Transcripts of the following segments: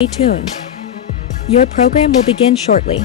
Stay tuned. Your program will begin shortly.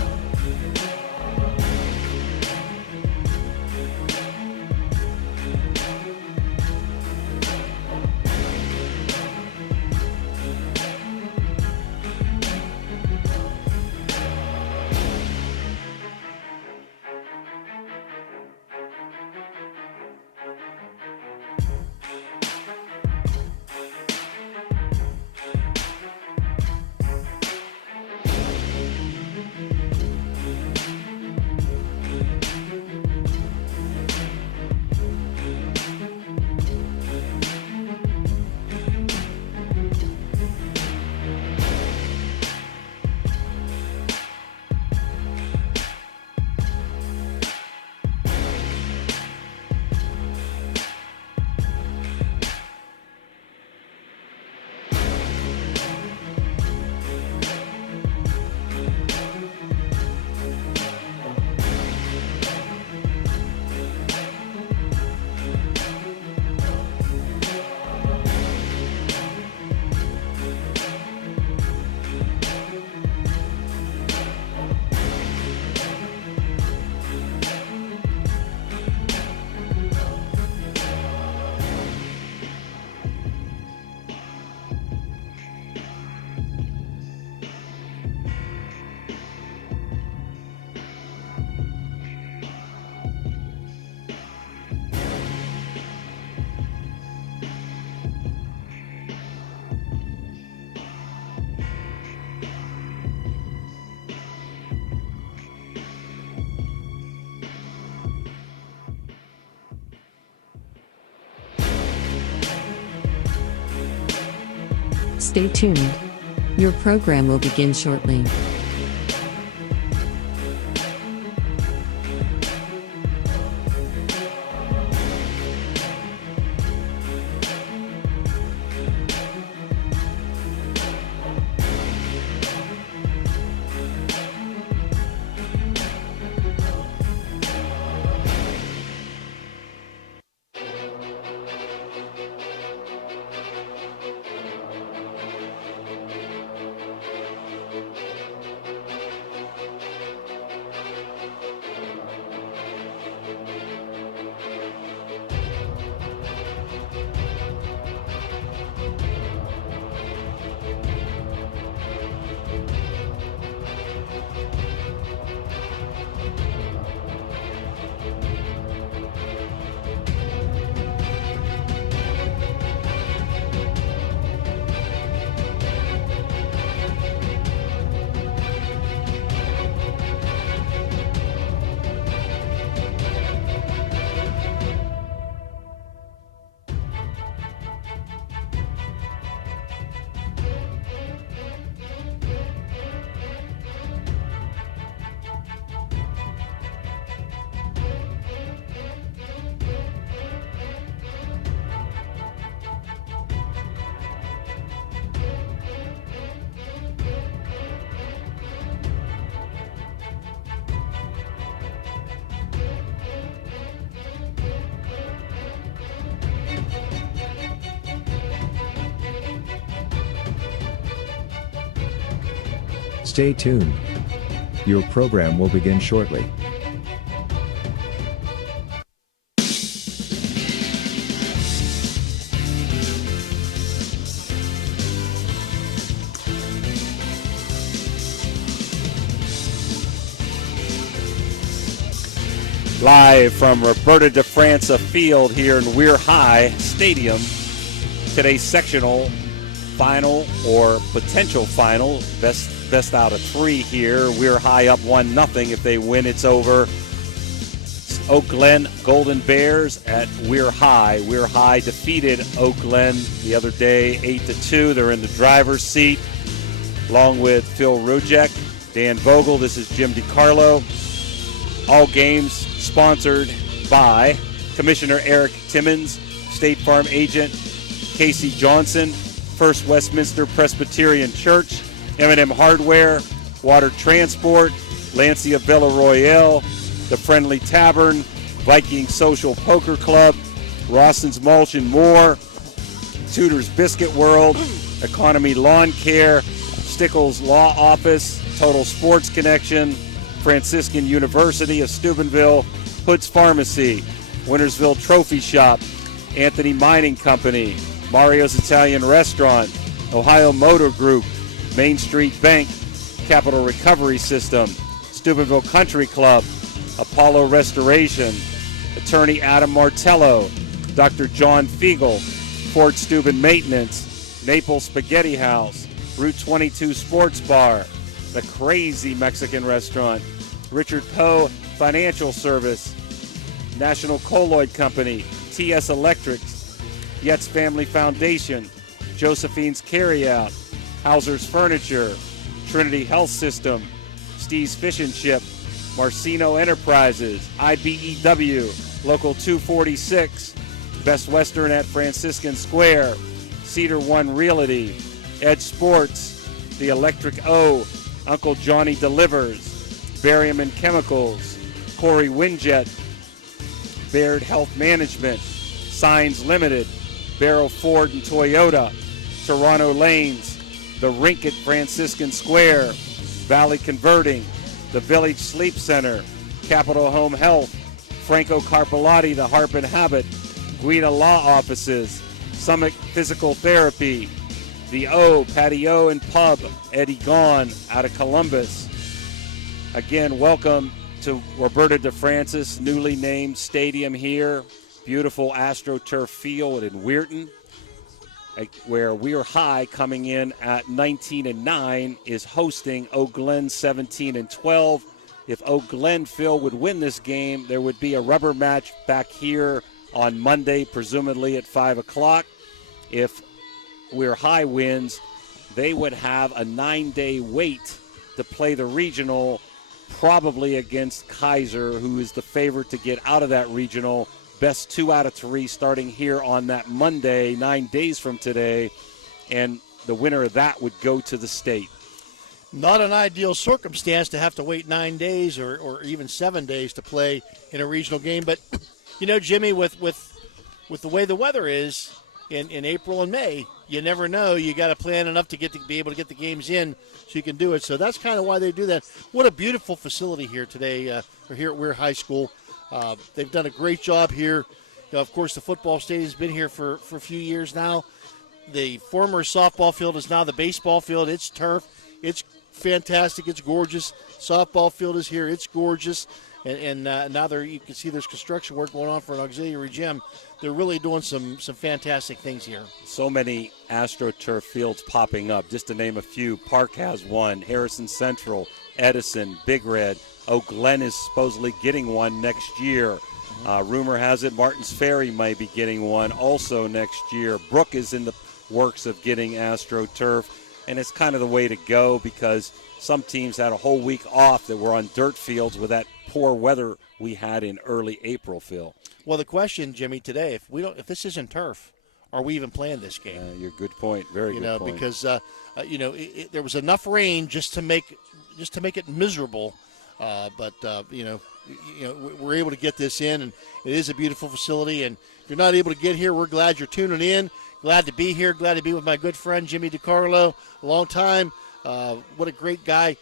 Stay tuned. Your program will begin shortly. Stay tuned. Your program will begin shortly. Live from Roberta de França Field here in Weir High Stadium. Today's sectional final or potential final. Best out of three here. Weir High up 1-0. If they win, it's over. Oak Glen Golden Bears at Weir High. Weir High defeated Oak Glen the other day 8-2. They're in the driver's seat along with Phil Rujek, Dan Vogel. This is Jim DiCarlo. All games sponsored by Commissioner Eric Timmons, State Farm Agent Casey Johnson, First Westminster Presbyterian Church, M&M Hardware, Water Transport, Lancia Villa Royale, The Friendly Tavern, Viking Social Poker Club, Rawson's Mulch and More, Tudor's Biscuit World, Economy Lawn Care, Stickles Law Office, Total Sports Connection, Franciscan University of Steubenville, Hood's Pharmacy, Wintersville Trophy Shop, Anthony Mining Company, Mario's Italian Restaurant, Ohio Motor Group, Main Street Bank, Capital Recovery System, Steubenville Country Club, Apollo Restoration, Attorney Adam Martello, Dr. John Fiegel, Fort Steuben Maintenance, Naples Spaghetti House, Route 22 Sports Bar, The Crazy Mexican Restaurant, Richard Poe Financial Service, National Colloid Company, TS Electrics, Yetz Family Foundation, Josephine's Carryout, Hauser's Furniture, Trinity Health System, Steve's Fish and Chip, Marcino Enterprises, IBEW, Local 246, Best Western at Franciscan Square, Cedar One Realty, Edge Sports, The Electric O, Uncle Johnny Delivers, Barium and Chemicals, Corey Windjet, Baird Health Management, Signs Limited, Barrow Ford and Toyota, Toronto Lanes, The Rink at Franciscan Square, Valley Converting, The Village Sleep Center, Capital Home Health, Franco Carpelati, The Harp and Habit, Guida Law Offices, Summit Physical Therapy, The O, Patio and Pub, Eddie Gaughan out of Columbus. Again, welcome to Roberta DeFrancis, newly named stadium here. Beautiful AstroTurf field in Weirton, where Weir High, coming in at 19-9, is hosting Oak Glen 17-12. If Oak Glen, Phil, would win this game, there would be a rubber match back here on Monday, presumably at 5 o'clock. If Weir High wins, they would have a 9-day wait to play the regional, probably against Kaiser, who is the favorite to get out of that regional. Best 2 out of 3 starting here on that Monday, 9 days from today, and the winner of that would go to the state. Not an ideal circumstance to have to wait 9 days or even 7 days to play in a regional game. But, you know, Jimmy, with the way the weather is in April and May, you never know. You got to plan enough to be able to get the games in so you can do it. So that's kind of why they do that. What a beautiful facility here today, or here at Weir High School. They've done a great job here. You know, of course, the football stadium has been here for a few years now. The former softball field is now the baseball field. It's turf. It's fantastic. It's gorgeous. Softball field is here. It's gorgeous. And now you can see there's construction work going on for an auxiliary gym. They're really doing some fantastic things here. So many AstroTurf fields popping up. Just to name a few, Park has one, Harrison Central, Edison, Big Red. Oak Glen is supposedly getting one next year. Rumor has it Martins Ferry might be getting one also next year. Brook is in the works of getting AstroTurf, and it's kind of the way to go because some teams had a whole week off that were on dirt fields with that poor weather we had in early April, Phil. Well, the question, Jimmy, today, if this isn't turf, are we even playing this game? You're good point. Very good point. Because there was enough rain just to make it miserable. But we're able to get this in, and it is a beautiful facility. And if you're not able to get here, we're glad you're tuning in. Glad to be here. Glad to be with my good friend Jimmy DiCarlo. A long time. What a great guy.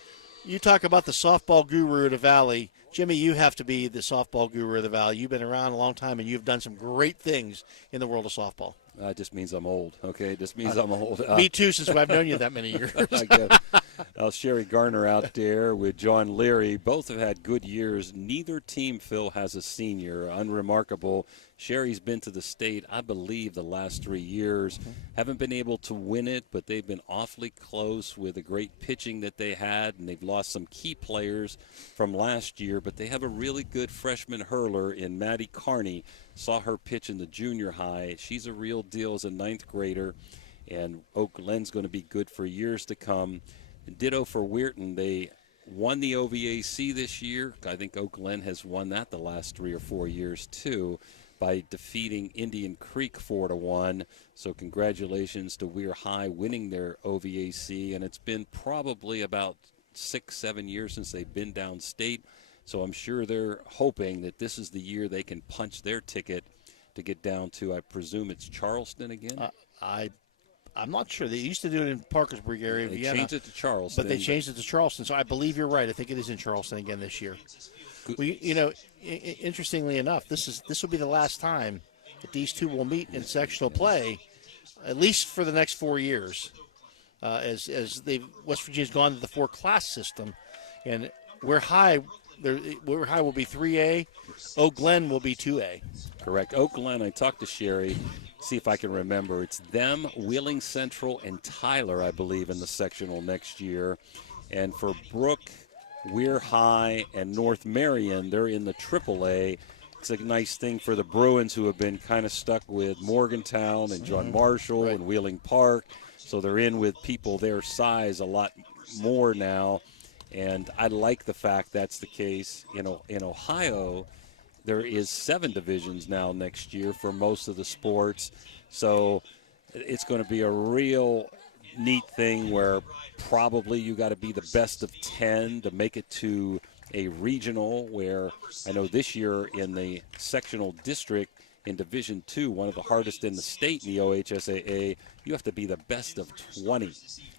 You talk about the softball guru of the Valley. Jimmy, you have to be the softball guru of the Valley. You've been around a long time, and you've done some great things in the world of softball. It just means I'm old, okay? It just means I'm old. Me too, since I've known you that many years. I guess. Sherry Garner out there with John Leary. Both have had good years. Neither team, Phil, has a senior. Unremarkable. Sherry's been to the state, I believe, the last 3 years. Haven't been able to win it, but they've been awfully close with the great pitching that they had, and they've lost some key players from last year, but they have a really good freshman hurler in Maddie Carney. Saw her pitch in the junior high. She's a real deal as a 9th grader, and Oak Glen's going to be good for years to come. And ditto for Weirton. They won the OVAC this year. I think Oak Glen has won that the last 3 or 4 years, too, by defeating Indian Creek 4-1. So congratulations to Weir High winning their OVAC. And it's been probably about 6-7 years since they've been downstate. So I'm sure they're hoping that this is the year they can punch their ticket to get down to, I presume it's Charleston again? I'm not sure. They used to do it in Parkersburg area, They Vienna. changed it to Charleston. But they changed it to Charleston, so I believe you're right. I think it is in Charleston again this year. Interestingly enough, this will be the last time that these two will meet in sectional play, at least for the next 4 years, as West Virginia's gone to the 4-class system, and Weir High will be 3A, Oak Glen will be 2A. Correct. Oak Glen, I talked to Sherry, see if I can remember. It's them, Wheeling Central, and Tyler, I believe, in the sectional next year. And for Brook, Weir High, and North Marion, they're in the AAA. It's a nice thing for the Bruins, who have been kind of stuck with Morgantown and John Marshall and Wheeling Park. So they're in with people their size a lot more now. And I like the fact that's the case. In Ohio, there is 7 divisions now next year for most of the sports. So it's going to be a real neat thing where probably you got to be the best of 10 to make it to a regional, where I know this year in the sectional district in Division II, one of the hardest in the state in the OHSAA, you have to be the best of 20.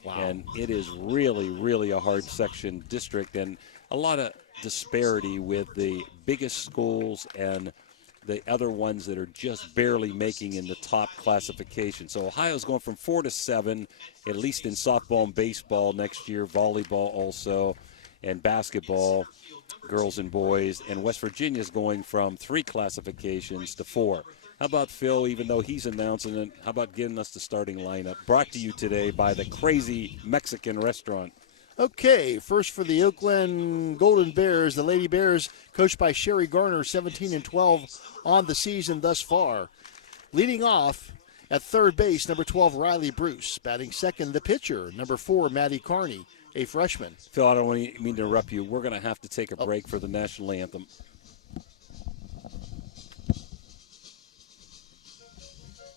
Wow. And it is really, really a hard section district, and a lot of disparity with the biggest schools and the other ones that are just barely making in the top classification. So Ohio's going from 4 to 7, at least in softball and baseball next year, volleyball also, and basketball, girls and boys. And West Virginia's going from 3 classifications to 4. How about Phil, even though he's announcing it, how about getting us the starting lineup? Brought to you today by the Crazy Mexican Restaurant. Okay, first for the Oak Glen Golden Bears, the Lady Bears, coached by Sherry Garner, 17-12 on the season thus far. Leading off at third base, number 12, Riley Bruce. Batting second, the pitcher, number 4, Maddie Carney, a freshman. Phil, I don't mean to interrupt you. We're going to have to take a break for the national anthem.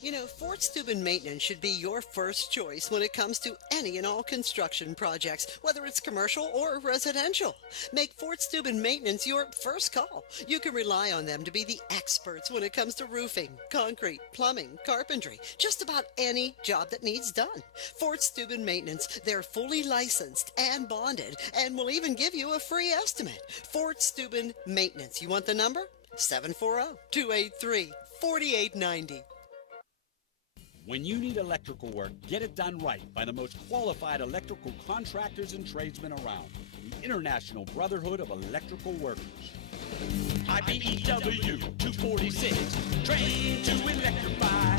You know, Fort Steuben Maintenance should be your first choice when it comes to any and all construction projects, whether it's commercial or residential. Make Fort Steuben Maintenance your first call. You can rely on them to be the experts when it comes to roofing, concrete, plumbing, carpentry, just about any job that needs done. Fort Steuben Maintenance, they're fully licensed and bonded and will even give you a free estimate. Fort Steuben Maintenance. You want the number? 740-283-4890. When you need electrical work, get it done right by the most qualified electrical contractors and tradesmen around. The International Brotherhood of Electrical Workers. IBEW 246, trained to electrify.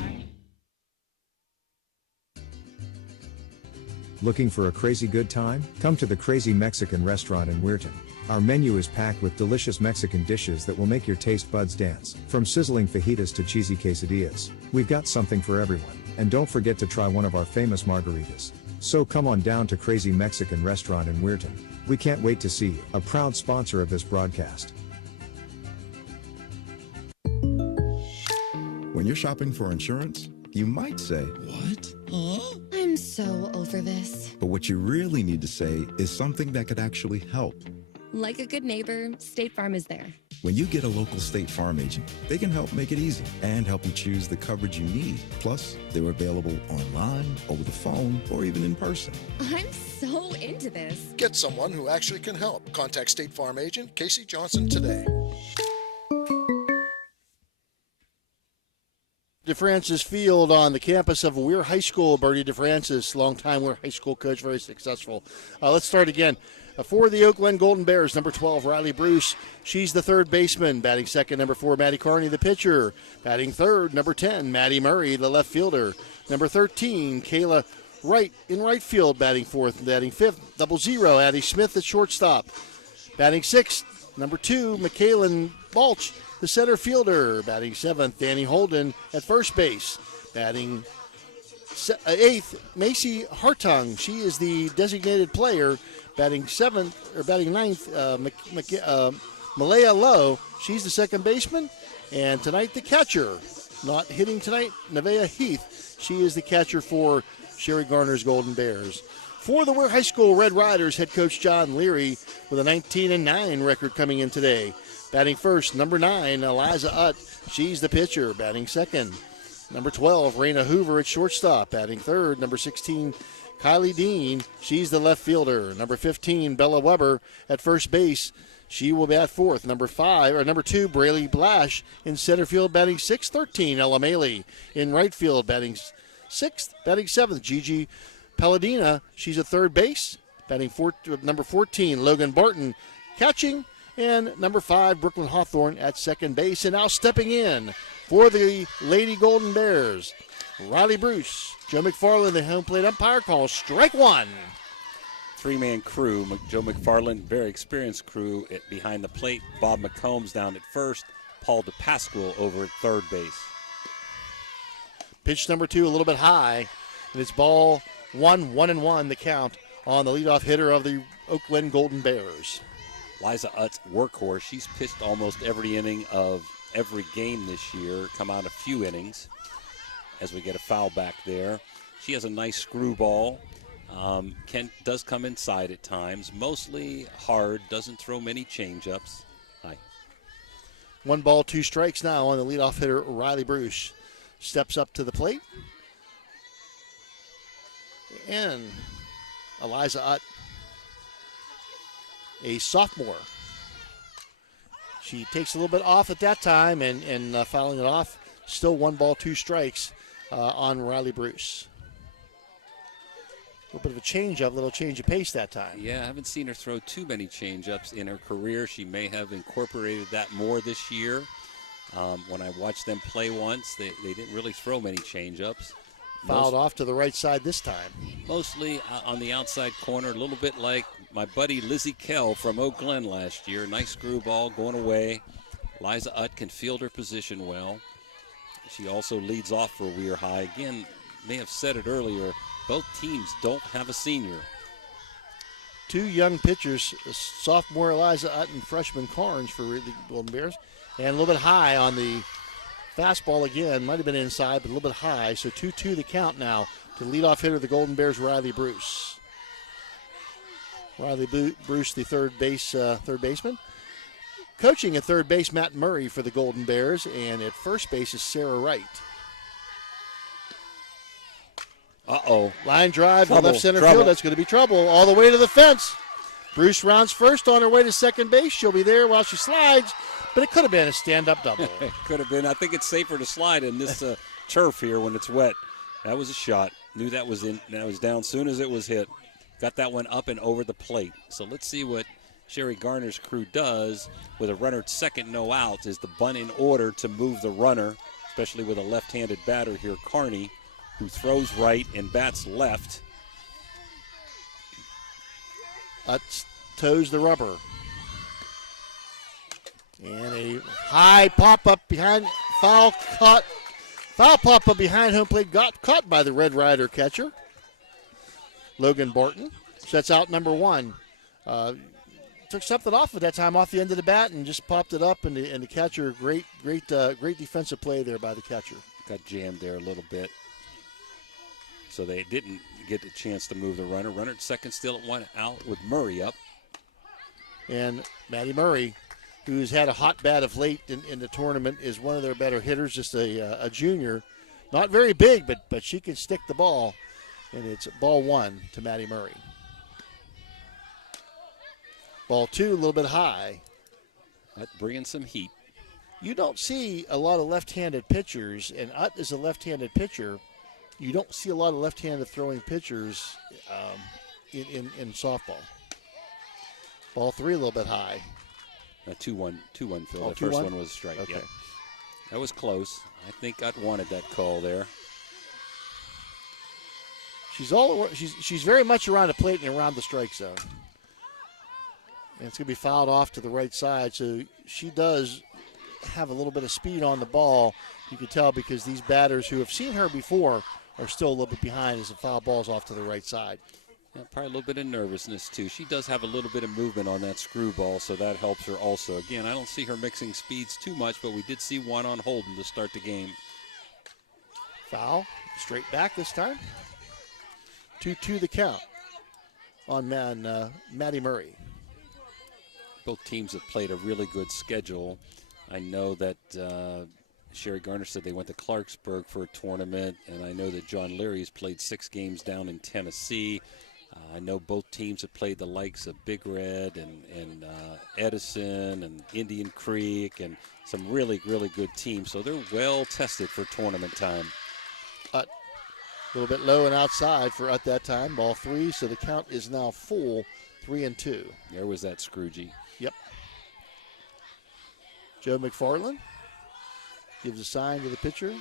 Looking for a crazy good time? Come to the Crazy Mexican Restaurant in Weirton. Our menu is packed with delicious Mexican dishes that will make your taste buds dance, from sizzling fajitas to cheesy quesadillas. We've got something for everyone, and don't forget to try one of our famous margaritas. So come on down to Crazy Mexican Restaurant in Weirton. We can't wait to see you, a proud sponsor of this broadcast. When you're shopping for insurance, you might say, "What? Huh? I'm so over this." But what you really need to say is something that could actually help. Like a good neighbor, State Farm is there. When you get a local State Farm agent, they can help make it easy and help you choose the coverage you need. Plus, they're available online, over the phone, or even in person. I'm so into this. Get someone who actually can help. Contact State Farm agent Casey Johnson today. DeFrancis Field on the campus of Weir High School. Bertie DeFrancis, longtime Weir High School coach, very successful. Let's start again. For the Oak Glen Golden Bears, number 12, Riley Bruce. She's the third baseman. Batting second, number 4, Maddie Carney, the pitcher. Batting third, number 10, Maddie Murray, the left fielder. Number 13, Kayla Wright in right field. Batting fourth. Batting fifth, 00, Addie Smith at shortstop. Batting sixth, number 2, McKaylin Balch, the center fielder. Batting seventh, Danny Holden at first base. Batting eighth, Macy Hartung. She is the designated player. Batting ninth, Malaya Lowe. She's the second baseman. And tonight, the catcher. Not hitting tonight, Nevaeh Heath. She is the catcher for Sherry Garner's Golden Bears. For the Weir High School Red Riders, head coach John Leary with a 19-9 record coming in today. Batting first, number 9, Eliza Utt. She's the pitcher. Batting second, Number 12, Raina Hoover at shortstop. Batting third, number 16, Kylie Dean. She's the left fielder. Number 15, Bella Weber at first base. She will bat fourth. Number 2, Braylee Blash in center field, batting sixth. 13, Ella Maley in right field, batting sixth. Batting seventh, Gigi Palladina. She's at third base, batting number 14, Logan Barton catching. And number 5, Brooklyn Hawthorne at second base. And now stepping in for the Lady Golden Bears, Riley Bruce. Joe McFarland, the home plate umpire, calls strike one. Three-man crew. Joe McFarland, very experienced crew behind the plate. Bob McCombs down at first. Paul DePasquale over at third base. Pitch number 2, a little bit high. And it's ball 1-1 the count on the leadoff hitter of the Oak Glen Golden Bears. Liza Utt's workhorse. She's pitched almost every inning of every game this year, come out a few innings as we get a foul back there. She has a nice screwball. Does come inside at times, mostly hard, doesn't throw many changeups. 1 ball, 2 strikes now on the leadoff hitter, Riley Bruce. Steps up to the plate. And Eliza Utt, a sophomore. She takes a little bit off at that time and fouling it off. Still 1 ball, 2 strikes on Riley Bruce. A little bit of a change-up, little change of pace that time. Yeah, I haven't seen her throw too many change-ups in her career. She may have incorporated that more this year. When I watched them play once, they didn't really throw many change-ups. Fouled off to the right side this time. Mostly on the outside corner, a little bit like my buddy Lizzie Kell from Oak Glen last year. Nice screwball going away. Liza Utt can field her position well. She also leads off for Weir High. Again, may have said it earlier, both teams don't have a senior. 2 young pitchers, sophomore Eliza Utt and freshman Carnes for the Golden Bears. And a little bit high on the fastball again. Might have been inside, but a little bit high. So 2-2 the count now to the leadoff hitter of the Golden Bears, Riley Bruce. Riley Bruce, the third baseman. Coaching at third base, Matt Murray for the Golden Bears. And at first base is Sarah Wright. Uh-oh. Line drive to left center trouble. field. That's going to be trouble. All the way to the fence. Bruce rounds first on her way to second base. She'll be there while she slides, but it could have been a stand-up double. It could have been. I think it's safer to slide in this turf here when it's wet. That was a shot. Knew that was in. That was down soon as it was hit. Got that one up and over the plate. So let's see what Sherry Garner's crew does with a runner at second, no outs. Is the bunt in order to move the runner, especially with a left-handed batter here, Carney, who throws right and bats left. Toes the rubber. And a high pop-up behind, foul pop-up behind home plate, got caught by the Red Rider catcher, Logan Barton. Sets out number 1. Took something off at that time, off the end of the bat, and just popped it up, and the catcher, great defensive play there by the catcher. Got jammed there a little bit. So they didn't get a chance to move the runner. Runner at second, still at 1 out with Murray up. And Maddie Murray, who's had a hot bat of late in the tournament, is one of their better hitters, just a junior. Not very big, but she can stick the ball. And it's ball 1 to Maddie Murray. Ball 2, a little bit high. Bringing some heat. You don't see a lot of left-handed pitchers, and Utt is a left-handed pitcher. You don't see a lot of left-handed throwing pitchers in softball. Ball 3, a little bit high. 2-1 Phil. Oh, The first 2-1? one was a strike. Okay. Yeah. That was close. I think Utt wanted that call there. She's very much around the plate and around the strike zone. And it's going to be fouled off to the right side, so she does have a little bit of speed on the ball. You can tell because these batters who have seen her before are still a little bit behind as the foul ball's off to the right side. Yeah, probably a little bit of nervousness, too. She does have a little bit of movement on that screwball, so that helps her also. Again, I don't see her mixing speeds too much, but we did see one on Holden to start the game. Foul, straight back this time. 2-2 the count on Maddie Murray. Both teams have played a really good schedule. I know that Sherry Garner said they went to Clarksburg for a tournament, and I know that John Leary's played 6 games down in Tennessee. I know both teams have played the likes of Big Red and Edison and Indian Creek and some really, really good teams. So they're well tested for tournament time. A little bit low and outside for at that time, ball 3. So the count is now full, 3-2. There was that Scroogey. Yep. Joe McFarland gives a sign to the pitcher.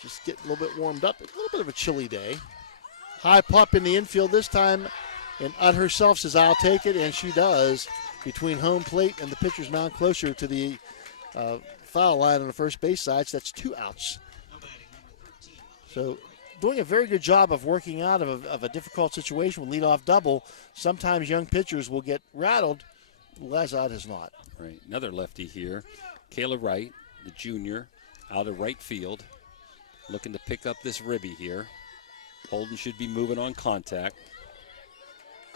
Just getting a little bit warmed up. A little bit of a chilly day. High pop in the infield this time. And Ut herself says, I'll take it. And she does. Between home plate and the pitcher's mound closer to the foul line on the first base side. So that's 2 outs. So doing a very good job of working out of a difficult situation with leadoff double. Sometimes young pitchers will get rattled. Lazard has not. Right. Another lefty here. Kayla Wright, the junior, out of right field. Looking to pick up this ribby here. Holden should be moving on contact.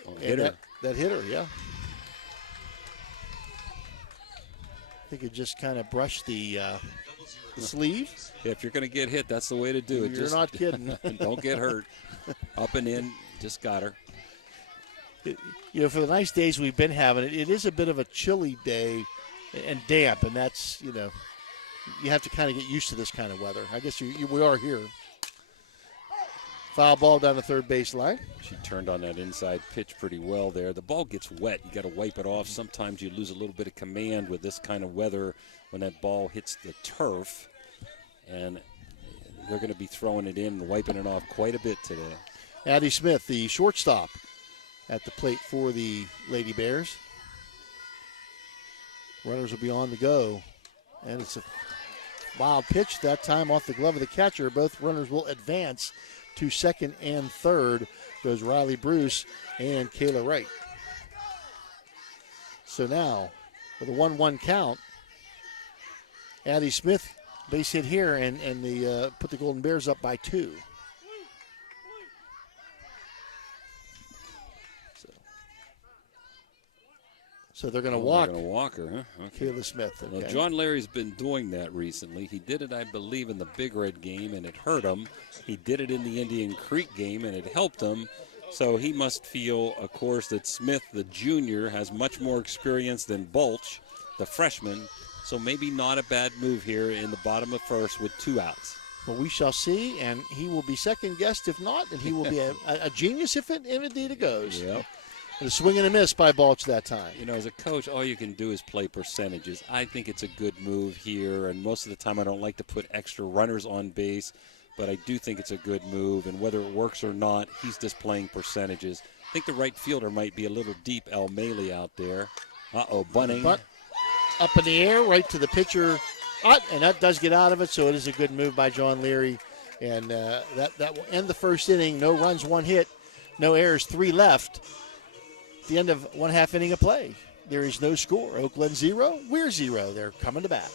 Oh, hitter. That hitter, yeah. I think it just kind of brushed the sleeve. Yeah, if you're going to get hit, that's the way to do it. You're not kidding. Don't get hurt. Up and in, just got her. For the nice days we've been having, it is a bit of a chilly day and damp, and that's, you have to kind of get used to this kind of weather. I guess we are here. Foul ball down the third base line. She turned on that inside pitch pretty well there. The ball gets wet. You got to wipe it off. Sometimes you lose a little bit of command with this kind of weather when that ball hits the turf. And they're going to be throwing it in and wiping it off quite a bit today. Addie Smith, the shortstop, at the plate for the Lady Bears. Runners will be on the go. And it's a wild pitch that time off the glove of the catcher. Both runners will advance to second and third. Goes Riley Bruce and Kayla Wright. So now, with a 1-1 count, Addie Smith base hit here and they put the Golden Bears up by 2. So they're going to walk. They're going to walk her, huh? Okay. Kayla Smith. Okay. Well, John Larry's been doing that recently. He did it, I believe, in the Big Red game, and it hurt him. He did it in the Indian Creek game, and it helped him. So he must feel, of course, that Smith, the junior, has much more experience than Bulch, the freshman. So maybe not a bad move here in the bottom of first with 2 outs. Well, we shall see, and he will be second-guessed if not, and he will be a genius if indeed it goes. Yep. A swing and a miss by Balch that time. As a coach, all you can do is play percentages. I think it's a good move here, and most of the time I don't like to put extra runners on base, but I do think it's a good move, and whether it works or not, he's just playing percentages. I think the right fielder might be a little deep, El Maley out there. Bunting. But up in the air, right to the pitcher, and that does get out of it, so it is a good move by John Leary, and that will end the first inning. No runs, 1 hit, no errors, 3 left. The end of 1/2 inning of play. There is no score. Oakland 0, Weir 0. They're coming to bat.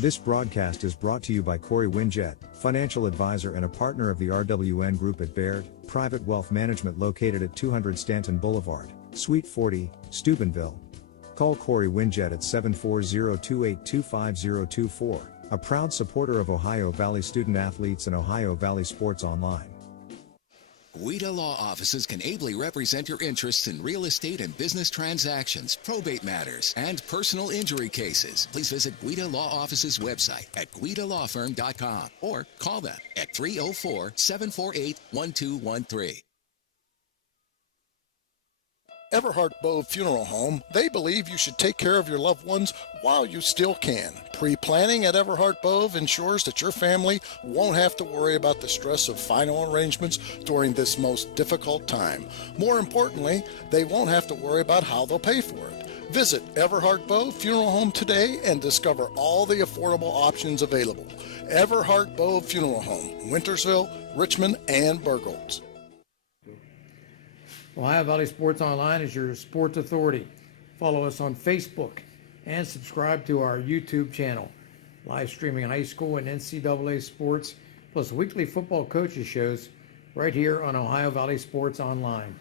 This broadcast is brought to you by Corey Winjet, financial advisor and a partner of the RWN Group at Baird, private wealth management located at 200 Stanton Boulevard, Suite 40, Steubenville. Call Corey Winjet at 740-2825024, a proud supporter of Ohio Valley student athletes and Ohio Valley Sports Online. WIDA Law Offices can ably represent your interests in real estate and business transactions, probate matters, and personal injury cases. Please visit WIDA Law Offices' website at guidalawfirm.com or call them at 304-748-1213. Everhart Bove Funeral Home, they believe you should take care of your loved ones while you still can. Pre-planning at Everhart Bove ensures that your family won't have to worry about the stress of final arrangements during this most difficult time. More importantly, they won't have to worry about how they'll pay for it. Visit Everhart Bove Funeral Home today and discover all the affordable options available. Everhart Bove Funeral Home, Wintersville, Richmond, and Burgolds. Ohio Valley Sports Online is your sports authority. Follow us on Facebook and subscribe to our YouTube channel. Live streaming high school and NCAA sports, plus weekly football coaches shows right here on Ohio Valley Sports Online.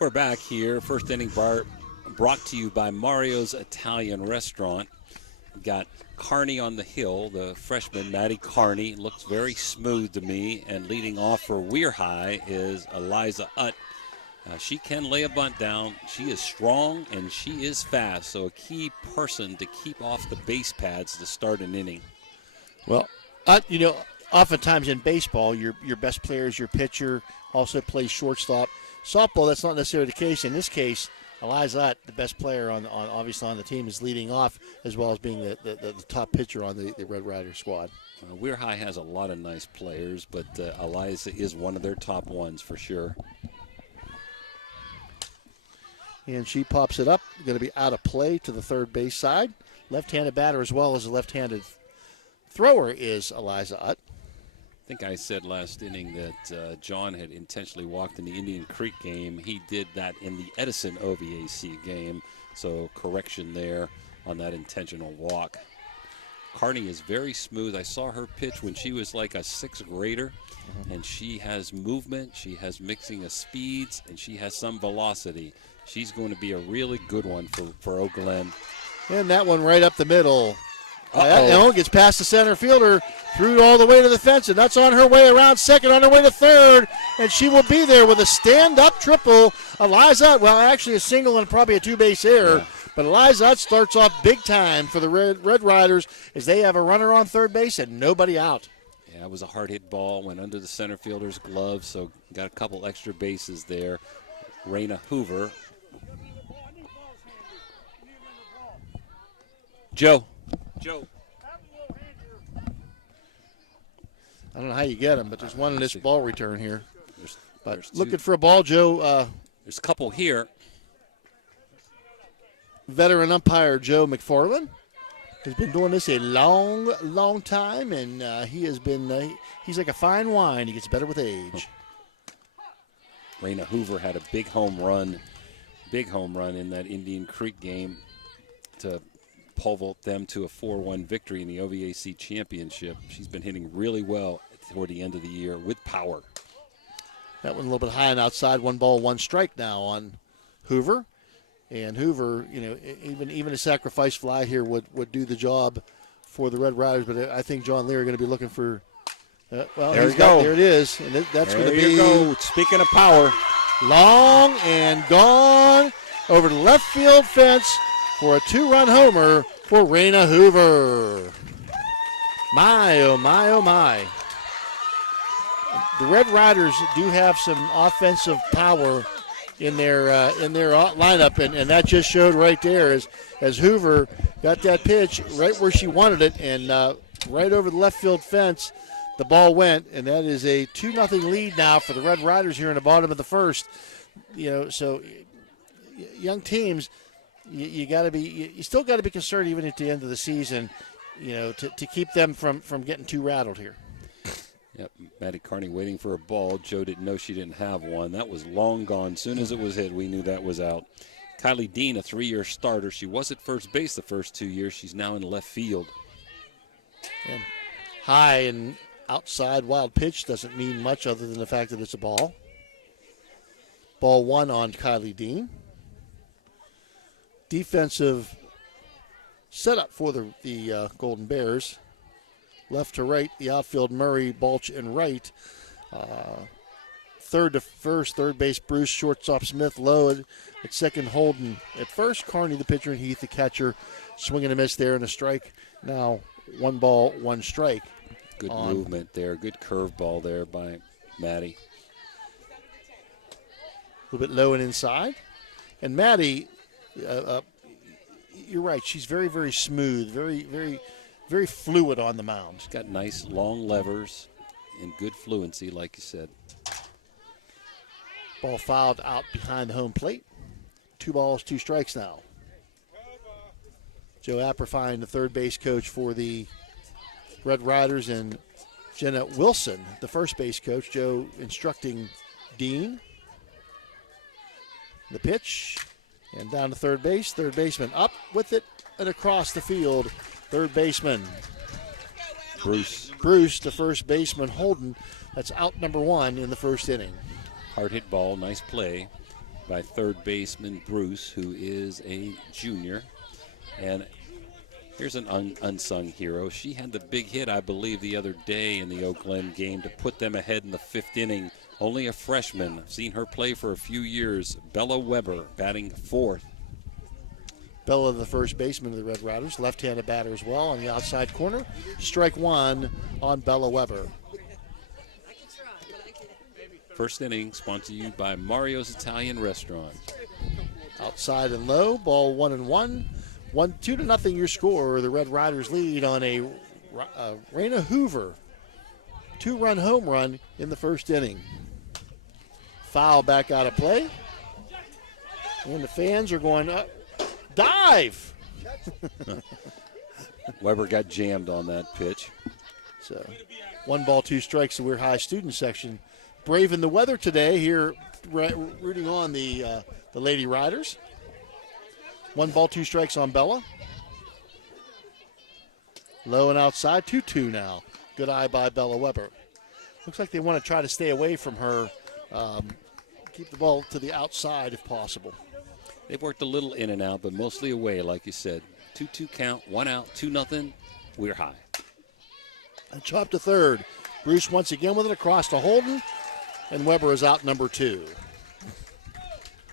We're back here. First inning brought to you by Mario's Italian Restaurant. We've got Carney on the hill, the freshman, Maddie Carney. Looks very smooth to me. And leading off for Weir High is Eliza Utt. She can lay a bunt down. She is strong and she is fast. So a key person to keep off the base pads to start an inning. Well, oftentimes in baseball, your best player is your pitcher, also plays shortstop. Softball, that's not necessarily the case. In this case, Eliza Utt, the best player obviously on the team, is leading off as well as being the top pitcher on the Red Rider squad. Weir High has a lot of nice players, but Eliza is one of their top ones for sure. And she pops it up, going to be out of play to the third base side. Left-handed batter as well as a left-handed thrower is Eliza Utt. I think I said last inning that John had intentionally walked in the Indian Creek game. He did that in the Edison OVAC game, so correction there on that intentional walk. Carney is very smooth. I saw her pitch when she was like a sixth grader, and she has movement, she has mixing of speeds, and she has some velocity. She's going to be a really good one for Eau Glen. And that one right up the middle. Gets past the center fielder, threw it all the way to the fence, and that's on her way around second, on her way to third, and she will be there with a stand-up triple. Eliza, well, actually a single and probably a two-base error, yeah. But Eliza starts off big time for the Red Riders as they have a runner on third base and nobody out. Yeah, it was a hard-hit ball, went under the center fielder's glove, so got a couple extra bases there. Raina Hoover. Joe. I don't know how you get them, but there's one in this ball return here. There's looking for a ball, Joe. There's a couple here. Veteran umpire Joe McFarland has been doing this a long, long time, and he has been he's like a fine wine. He gets better with age. Raina Hoover had a big home run in that Indian Creek game to pole vault them to a 4-1 victory in the OVAC championship. She's been hitting really well toward the end of the year with power. That one a little bit high and outside. 1-1 strike now on Hoover. And Hoover, even a sacrifice fly here would do the job for the Red Riders. But I think John Lear are going to be looking for. There it is. And that's going to be. There you go. Speaking of power, long and gone over the left field fence for a 2-run homer for Raina Hoover. My, oh my, oh my. The Red Riders do have some offensive power in their lineup, and that just showed right there as Hoover got that pitch right where she wanted it, and right over the left field fence, the ball went, and that is a 2-0 lead now for the Red Riders here in the bottom of the first. So young teams, you still got to be concerned even at the end of the season, to keep them from getting too rattled here. Yep, Maddie Carney waiting for a ball. Joe didn't know she didn't have one. That was long gone. As soon as it was hit, we knew that was out. Kylie Dean, a 3-year starter. She was at first base the first 2 years. She's now in left field. And high and outside wild pitch doesn't mean much other than the fact that it's a ball. Ball one on Kylie Dean. Defensive setup for the Golden Bears. Left to right, the outfield, Murray, Balch, and Wright. Third to first, third base, Bruce, shortstop, Smith, low at second, Holden at first, Carney, the pitcher, and Heath, the catcher. Swing and a miss there and a strike. Now 1-1 strike. Good movement there. Good curveball there by Maddie. A little bit low and inside. And Maddie, you're right, she's very, very smooth, very, very, very fluid on the mound. She's got nice long levers and good fluency, like you said. Ball fouled out behind the home plate. 2 balls, 2 strikes now. Joe Apperfine, the third base coach for the Red Riders, and Jenna Wilson, the first base coach. Joe instructing Dean. The pitch, and down to third base. Third baseman up with it and across the field. Third baseman Bruce, the first baseman Holden. That's out number 1 in the first inning. Hard hit ball, nice play by third baseman Bruce, who is a junior. And here's an unsung hero. She had the big hit, I believe, the other day in the Oak Glen game to put them ahead in the 5th inning. Only a freshman. I've seen her play for a few years. Bella Weber batting 4th. Bella, the first baseman of the Red Riders, left-handed batter as well on the outside corner. Strike one on Bella Weber. First inning sponsored to you by Mario's Italian Restaurant. Outside and low, ball 1-1. 2-0 your score. The Red Riders lead on a Raina Hoover 2-run home run in the first inning. Foul back out of play. And the fans are going up. Dive! Weber got jammed on that pitch. So 1 ball, 2 strikes, the Weir High student section. Braving the weather today here, rooting on the Lady Riders. 1 ball, 2 strikes on Bella. Low and outside, 2-2 now. Good eye by Bella Weber. Looks like they want to try to stay away from her. Keep the ball to the outside if possible. They've worked a little in and out, but mostly away, like you said. 2-2 count, 1 out, 2-0. Weir High. And chop to third. Bruce once again with it across to Holden, and Weber is out number 2.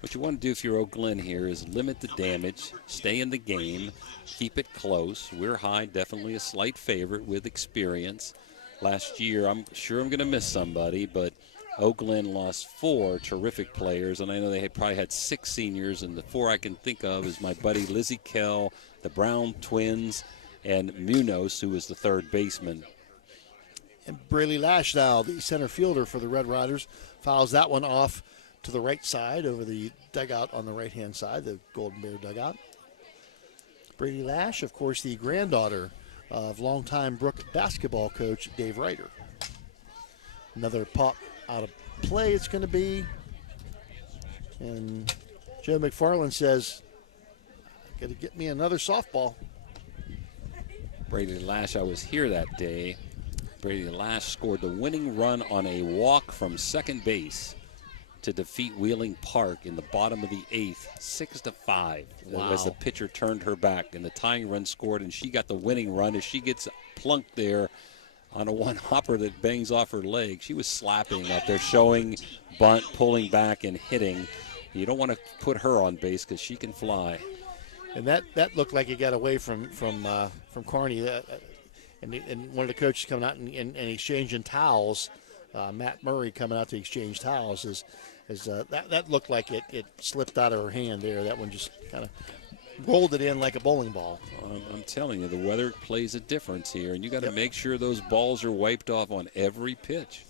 What you want to do if you're Oak Glen here is limit the damage, stay in the game, keep it close. Weir High definitely a slight favorite with experience. Last year, I'm sure I'm going to miss somebody, but Oak Glen lost 4 terrific players, and I know they had probably had 6 seniors, and the 4 I can think of is my buddy Lizzie Kell, the Brown twins, and Munoz, who is the third baseman. And Braley Lash now, the center fielder for the Red Riders, fouls that one off to the right side over the dugout on the right-hand side, the Golden Bear dugout. Brady Lash, of course, the granddaughter of longtime Brook basketball coach Dave Ryder. Another pop out of play it's going to be. And Joe McFarland says, got to get me another softball. Brady Lash, I was here that day. Brady Lash scored the winning run on a walk from second base to defeat Wheeling Park in the bottom of the 8th, 6-5. Wow. As the pitcher turned her back, and the tying run scored, and she got the winning run as she gets plunked there on a one-hopper that bangs off her leg. She was slapping up there, showing bunt, pulling back, and hitting. You don't want to put her on base because she can fly. And that looked like it got away from Carney. And one of the coaches coming out and exchanging towels, Matt Murray coming out to exchange towels, that looked like it slipped out of her hand there. That one just kind of rolled it in like a bowling ball. I'm telling you, the weather plays a difference here, and you got to make sure those balls are wiped off on every pitch.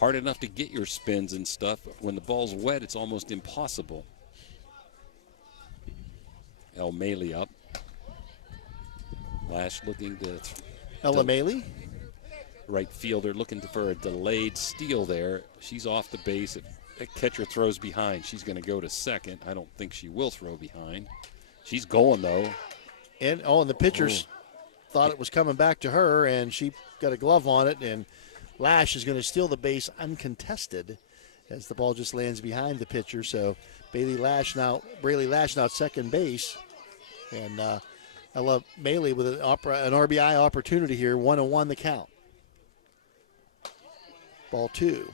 Hard enough to get your spins and stuff. When the ball's wet, it's almost impossible. El Maley up. Lash looking to... Ella Maley? Right fielder looking for a delayed steal there. She's off the base. If that catcher throws behind, she's going to go to second. I don't think she will throw behind. She's going, though. And the pitchers thought it was coming back to her, and she got a glove on it, and Lash is going to steal the base uncontested as the ball just lands behind the pitcher. So Braley Lash now at second base. And Ella Maley with an RBI opportunity here, 1-1 the count. Ball 2.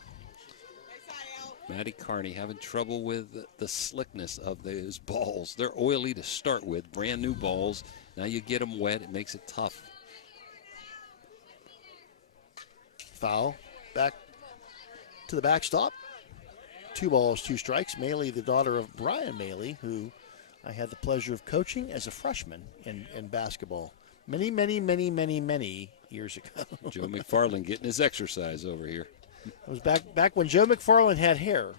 Maddie Carney having trouble with the slickness of those balls. They're oily to start with, brand new balls. Now you get them wet, it makes it tough. Foul. Back to the backstop. 2 balls, 2 strikes. Maley, the daughter of Brian Maley, who I had the pleasure of coaching as a freshman in basketball many, many, many, many, many years ago. Joe McFarland getting his exercise over here. It was back when Joe McFarland had hair.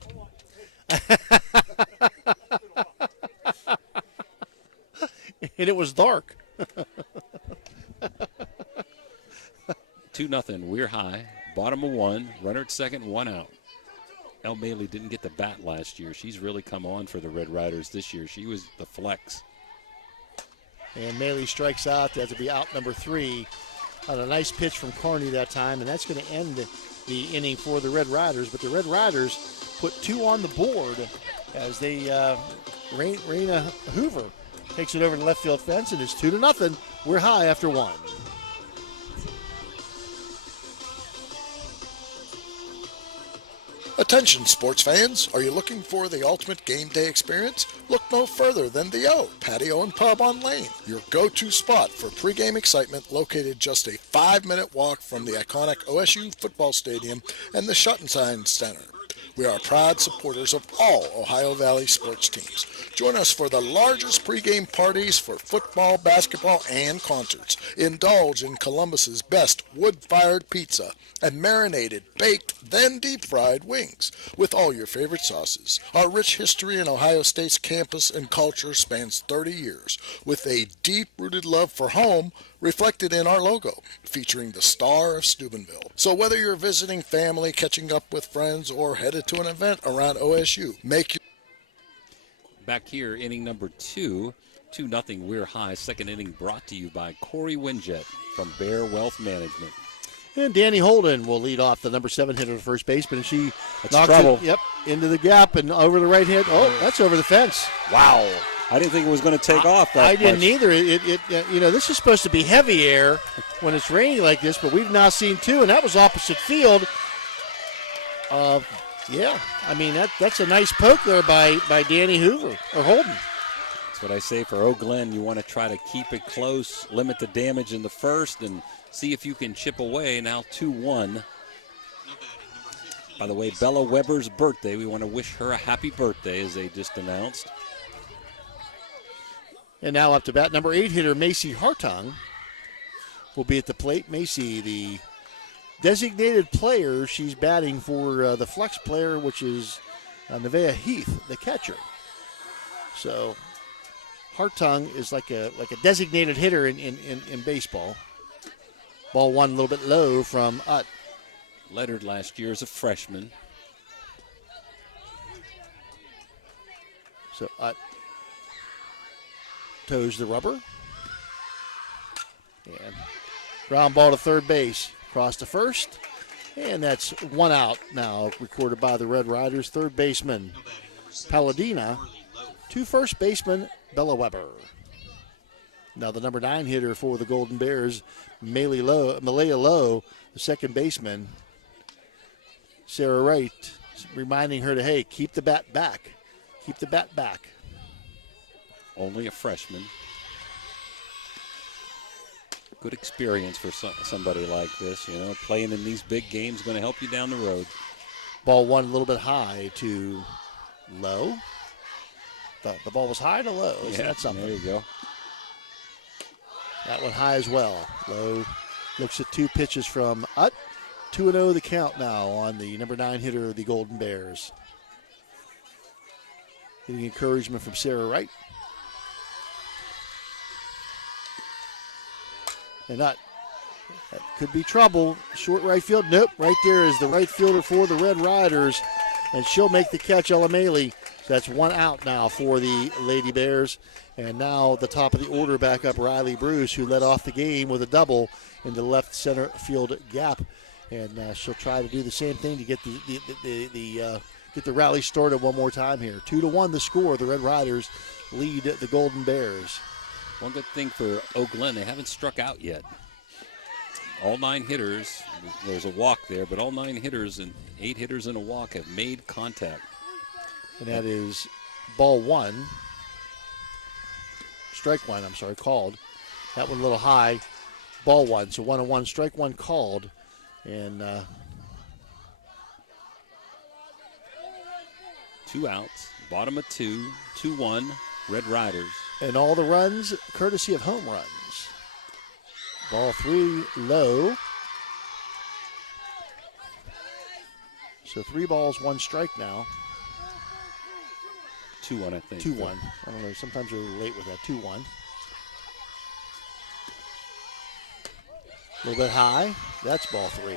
And it was dark. 2-0, Weir High. Bottom of 1, runner at second, 1 out. El Maley didn't get the bat last year. She's really come on for the Red Riders this year. She was the flex. And Maley strikes out. That to be out number 3. On a nice pitch from Carney that time, and that's going to end the inning for the Red Riders. But the Red Riders put 2 on the board as they Raina Hoover takes it over the left field fence, and it's 2-0. We're high after 1. Attention sports fans, are you looking for the ultimate game day experience? Look no further than the O Patio and Pub on Lane, your go-to spot for pregame excitement, located just a 5-minute walk from the iconic OSU football stadium and the Schottenstein Center. We are proud supporters of all Ohio Valley sports teams. Join us for the largest pregame parties for football, basketball, and concerts. Indulge in Columbus's best wood-fired pizza and marinated, baked, then deep-fried wings with all your favorite sauces. Our rich history in Ohio State's campus and culture spans 30 years, with a deep-rooted love for home reflected in our logo, featuring the Star of Steubenville. So whether you're visiting family, catching up with friends, or headed to an event around OSU, make your... Back here, inning number 2, 2-0 We're high. Second inning brought to you by Corey Winjet from Bear Wealth Management. And Danny Holden will lead off, the number 7 hitter to first baseman, and she That's knocks trouble. it into the gap and over the right hand. Oh, that's over the fence. Wow. I didn't think it was going to take off that I didn't much. either. This is supposed to be heavy air when it's raining like this, but we've now seen 2, and that was opposite field. That's a nice poke there by Danny Hoover, or Holden. That's what I say for Glen. You want to try to keep it close, limit the damage in the first, and see if you can chip away. Now 2-1. By the way, Bella Weber's birthday. We want to wish her a happy birthday, as they just announced. And now up to bat, number 8 hitter Macy Hartung will be at the plate. Macy, the designated player, she's batting for the flex player, which is Nevaeh Heath, the catcher. So Hartung is like a designated hitter in baseball. Ball 1 a little bit low from Utt. Lettered last year as a freshman. So Utt toes the rubber. And ground ball to third base. Cross to first. And that's 1 out now, recorded by the Red Riders. Third baseman Palladina to first baseman Bella Weber. Now the number 9 hitter for the Golden Bears, Malaya Lowe, the second baseman. Sarah Wright reminding her to, hey, keep the bat back. Keep the bat back. Only a freshman. Good experience for somebody like this. Playing in these big games going to help you down the road. Ball 1 a little bit high to Lowe. The ball was high to Lowe. Isn't that something? There you go. That one high as well. Lowe looks at 2 pitches from Utt. 2-0 the count now on the number 9 hitter of the Golden Bears. Getting encouragement from Sarah Wright. And that could be trouble. Short right field. Nope. Right there is the right fielder for the Red Riders. And she'll make the catch, Elameli. That's 1 out now for the Lady Bears. And now the top of the order back up Riley Bruce, who led off the game with a double in the left center field gap. And she'll try to do the same thing to get the rally started one more time here. 2-1 the score. The Red Riders lead the Golden Bears. One good thing for Glen, they haven't struck out yet. All 9 hitters, there's a walk there, but all 9 hitters and 8 hitters in a walk have made contact. And that is ball 1. Strike 1, called. That one a little high. Ball 1, so 1-1. Strike 1 called. And 2 outs. Bottom of 2. 2-1. Red Riders. And all the runs courtesy of home runs. Ball 3 low. So 3 balls, 1 strike now. 2-1, I think. 2-1. I don't know. Sometimes you're late with that. 2-1. A little bit high. That's ball 3.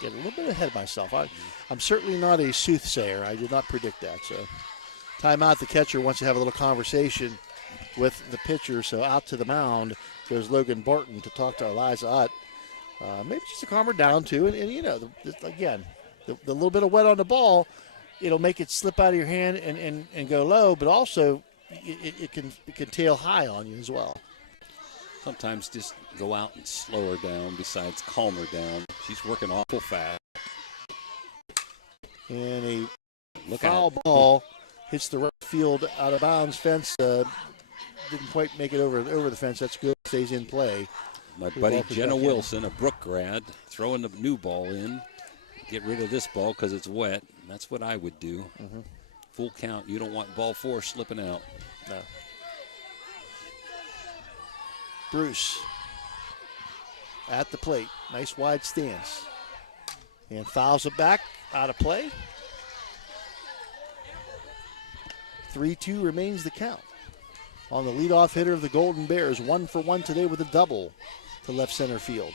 Get a little bit ahead of myself. I'm certainly not a soothsayer. I did not predict that. So timeout. The catcher wants to have a little conversation with the pitcher. So out to the mound goes Logan Barton to talk to Eliza Utt. Maybe just to calm her down too. And again, the little bit of wet on the ball, it'll make it slip out of your hand and go low, but also it can tail high on you as well. Sometimes just go out and slow her down, besides calm her down. She's working awful fast. And a Foul ball hits the right field out of bounds fence. Didn't quite make it over the fence. That's good. Stays in play. My buddy Jenna Wilson, a Brook grad, throwing the new ball in. Get rid of this ball because it's wet. That's what I would do. Mm-hmm. Full count. You don't want ball 4 slipping out. No. Bruce at the plate. Nice wide stance. And fouls it back. Out of play. 3-2 remains the count. On the leadoff hitter of the Golden Bears, 1 for 1 today with a double to left center field.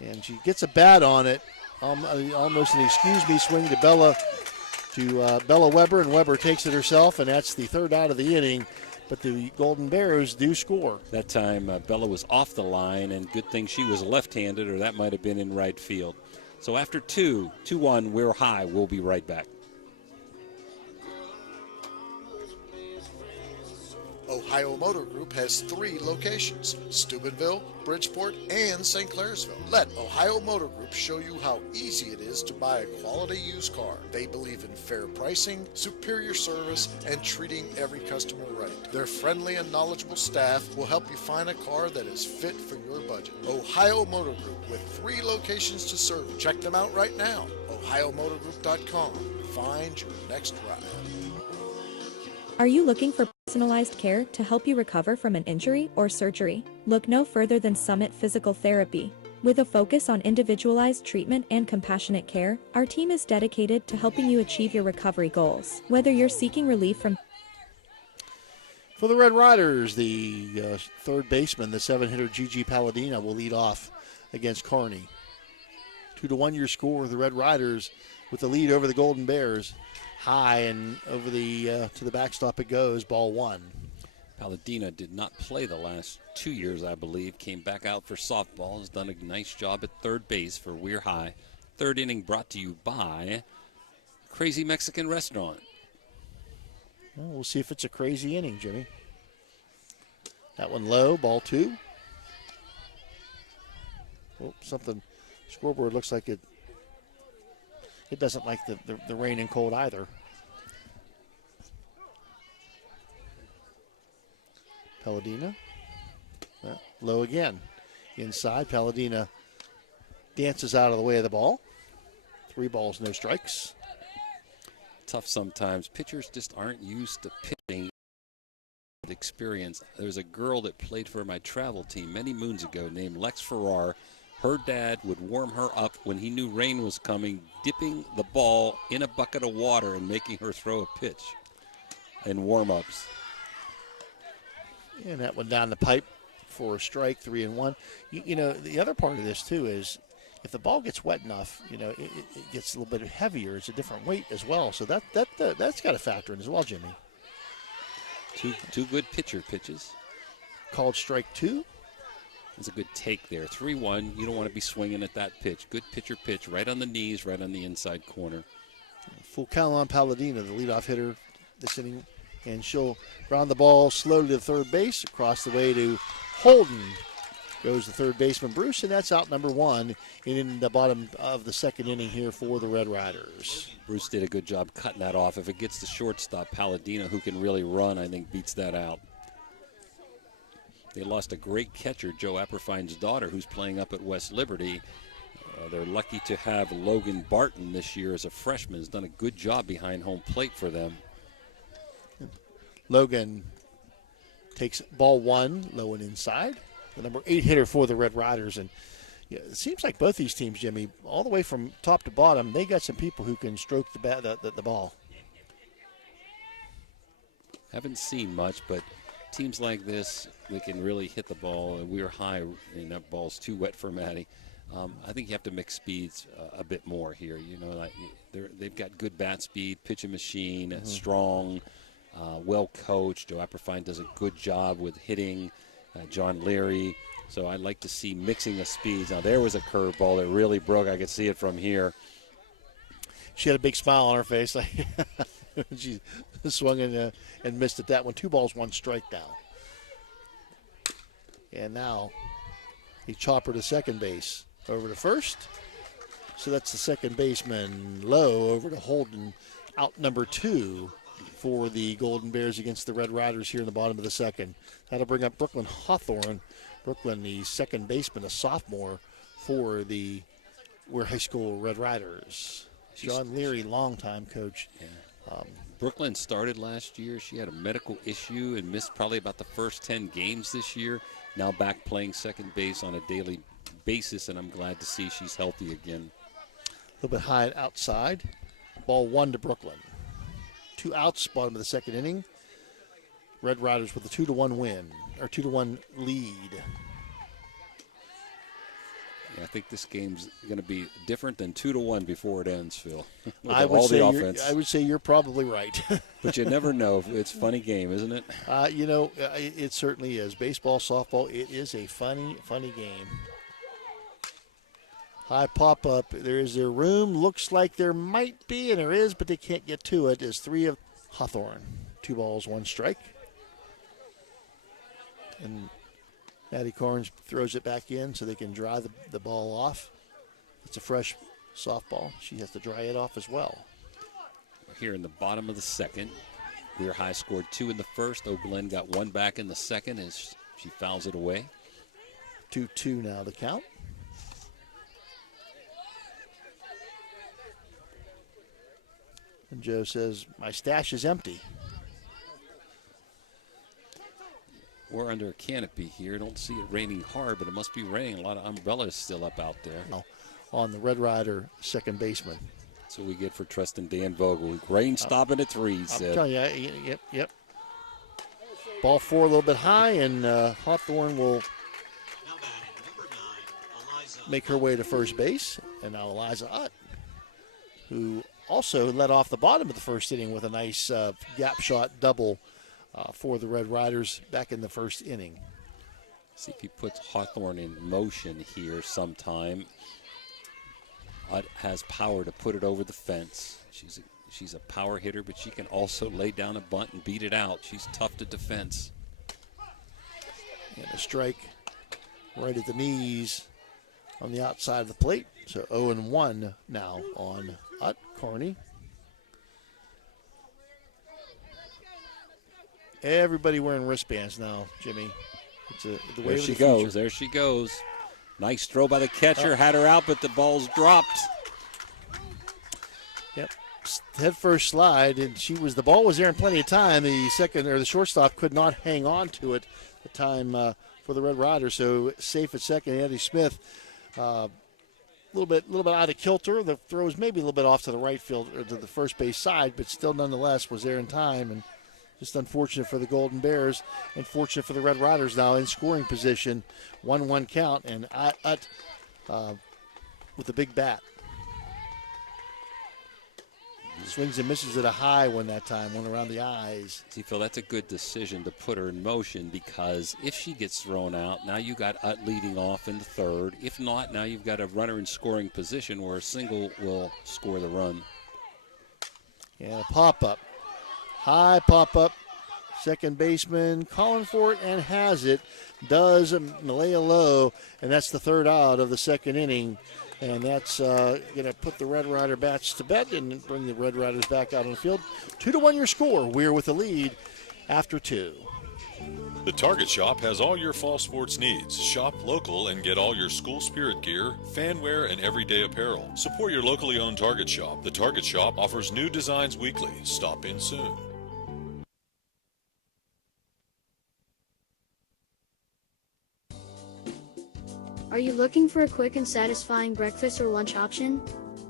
And she gets a bat on it. Almost an excuse me swing to Bella Weber, and Weber takes it herself, and that's the third out of the inning. But the Golden Bears do score. That time, Bella was off the line, and good thing she was left-handed, or that might have been in right field. So after 2-1, we're high. We'll be right back. Ohio Motor Group has 3 locations, Steubenville, Bridgeport, and St. Clairsville. Let Ohio Motor Group show you how easy it is to buy a quality used car. They believe in fair pricing, superior service, and treating every customer right. Their friendly and knowledgeable staff will help you find a car that is fit for your budget. Ohio Motor Group, with 3 locations to serve you. Check them out right now. OhioMotorGroup.com. Find your next ride. Are you looking for personalized care to help you recover from an injury or surgery? Look no further than Summit Physical Therapy. With a focus on individualized treatment and compassionate care, our team is dedicated to helping you achieve your recovery goals. Whether you're seeking relief from For the Red Riders, the third baseman, the 7-hitter Gigi Palladina, will lead off against Kearney. 2-1 your score. The Red Riders with the lead over the Golden Bears. High and over the to the backstop it goes. Ball 1. Palladina did not play the last 2 years, I believe. Came back out for softball. Has done a nice job at third base for Weir High. Third inning brought to you by Crazy Mexican Restaurant. Well, we'll see if it's a crazy inning, Jimmy. That one low. Ball 2. Oh, something. Scoreboard looks like it. It doesn't like the rain and cold either. Palladina. Low again. Inside, Palladina dances out of the way of the ball. 3 balls, no strikes. Tough sometimes. Pitchers just aren't used to pitching with experience. There's a girl that played for my travel team many moons ago named Lex Farrar. Her dad would warm her up when he knew rain was coming, dipping the ball in a bucket of water and making her throw a pitch in warm-ups. And that one down the pipe for a strike, 3-1. You know, the other part of this, too, is if the ball gets wet enough, you know, it gets a little bit heavier. It's a different weight as well. So that's got to factor in as well, Jimmy. Two good pitcher pitches. Called strike 2. It's a good take there. 3-1. You don't want to be swinging at that pitch. Good pitcher pitch right on the knees, right on the inside corner. Full count on Palladina, the leadoff hitter this inning. And she'll ground the ball slowly to third base. Across the way to Holden goes the third baseman, Bruce, and that's out number 1 in the bottom of the second inning here for the Red Riders. Bruce did a good job cutting that off. If it gets to shortstop, Palladina, who can really run, I think beats that out. They lost a great catcher, Joe Apperfine's daughter, who's playing up at West Liberty. They're lucky to have Logan Barton this year as a freshman. Has done a good job behind home plate for them. Logan takes ball 1, low and inside. The number 8 hitter for the Red Riders. And yeah, it seems like both these teams, Jimmy, all the way from top to bottom, they got some people who can stroke the ball. Haven't seen much, but teams like this, they can really hit the ball. And Weir High, and that ball's too wet for Maddie. I think you have to mix speeds a bit more here. You know, like they've got good bat speed, pitching machine, strong, well coached. Joe Apperfine does a good job with hitting, John Leary. So I'd like to see mixing of speeds. Now there was a curveball that really broke. I could see it from here. She had a big smile on her face. She swung in and missed at that one. 2 balls, 1 strike now. And now he chopper to second base. Over to first. So that's the second baseman Lowe over to Holden. Out number 2 for the Golden Bears against the Red Riders here in the bottom of the second. That'll bring up Brooklyn Hawthorne. Brooklyn, the second baseman, a sophomore for the Weir High School Red Riders. John Leary, longtime coach. Yeah. Brooklyn started last year. She had a medical issue and missed probably about the first 10 games this year. Now back playing second base on a daily basis, and I'm glad to see she's healthy again. A little bit high and outside. Ball 1 to Brooklyn. 2 outs, bottom of the second inning. Red Riders with a 2-1 win, or 2-1 lead. Yeah, I think this game's going to be different than 2-1 before it ends, Phil. I would say you're probably right. But you never know. It's a funny game, isn't it? It certainly is. Baseball, softball, it is a funny game. High pop-up. There is their room. Looks like there might be, and there is, but they can't get to it. Is 3 of Hawthorne. 2 balls, 1 strike. And Maddie Carnes throws it back in so they can dry the ball off. It's a fresh softball. She has to dry it off as well. We're here in the bottom of the second. Weir High scored 2 in the first. Glen got 1 back in the second as she fouls it away. 2-2 now the count. And Joe says, my stash is empty. We're under a canopy here. Don't see it raining hard, but it must be raining. A lot of umbrellas still up out there. On the Red Rider second baseman. That's what we get for trusting Dan Vogel. Rain stopping at 3, he said. I'm telling you, yep. Ball 4 a little bit high, and Hawthorne will make her way to first base. And now Eliza Utt, who also led off the bottom of the first inning with a nice gap shot double for the Red Riders back in the first inning. See if he puts Hawthorne in motion here sometime. Utt has power to put it over the fence. She's a power hitter, but she can also lay down a bunt and beat it out. She's tough to defense. And a strike right at the knees on the outside of the plate. So 0-1 now on Utt. Carney. Everybody wearing wristbands now, Jimmy. It's the way there she goes. There she goes. Nice throw by the catcher. Had her out, but the ball's dropped. Yep. Head first slide, and the ball was there in plenty of time. The shortstop could not hang on to it the time for the Red Riders. So safe at second, Eddie Smith. A little bit out of kilter. The throw was maybe a little bit off to the right field or to the first base side, but still nonetheless was there in time. And just unfortunate for the Golden Bears and fortunate for the Red Riders now in scoring position. 1-1 count, and Utt with the big bat. Swings and misses at a high one that time, one around the eyes. See, Phil, that's a good decision to put her in motion because if she gets thrown out, now you got Utt leading off in the third. If not, now you've got a runner in scoring position where a single will score the run. Yeah, pop-up. High pop-up. Second baseman calling for it and has it. Does Malaya Lowe, and that's the third out of the second inning. And that's going to put the Red Rider bats to bed and bring the Red Riders back out on the field. 2-1 your score. We're with the lead after 2. The Target Shop has all your fall sports needs. Shop local and get all your school spirit gear, fan wear, and everyday apparel. Support your locally owned Target Shop. The Target Shop offers new designs weekly. Stop in soon. Are you looking for a quick and satisfying breakfast or lunch option?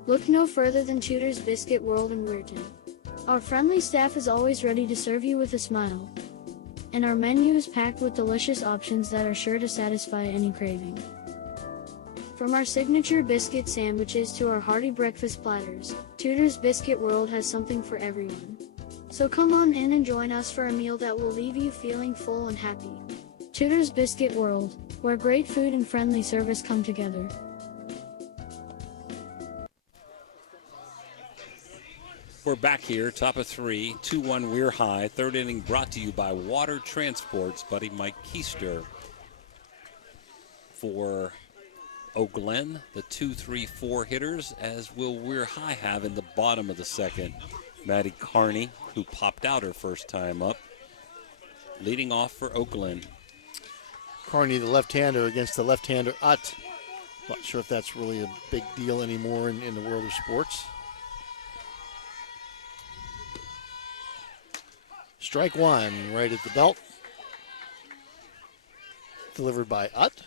Look no further than Tudor's Biscuit World in Weirton. Our friendly staff is always ready to serve you with a smile. And our menu is packed with delicious options that are sure to satisfy any craving. From our signature biscuit sandwiches to our hearty breakfast platters, Tudor's Biscuit World has something for everyone. So come on in and join us for a meal that will leave you feeling full and happy. Tudor's Biscuit World, where great food and friendly service come together. We're back here, top of 3, 2-1 Weir High. Third inning brought to you by Water Transport's buddy Mike Keister. For Oak Glen, the 2-3-4 hitters, as will Weir High have in the bottom of the second. Maddie Carney, who popped out her first time up, leading off for Oak Glen. Carney, the left-hander, against the left-hander Utt. Not sure if that's really a big deal anymore in the world of sports. Strike one, right at the belt. Delivered by Utt.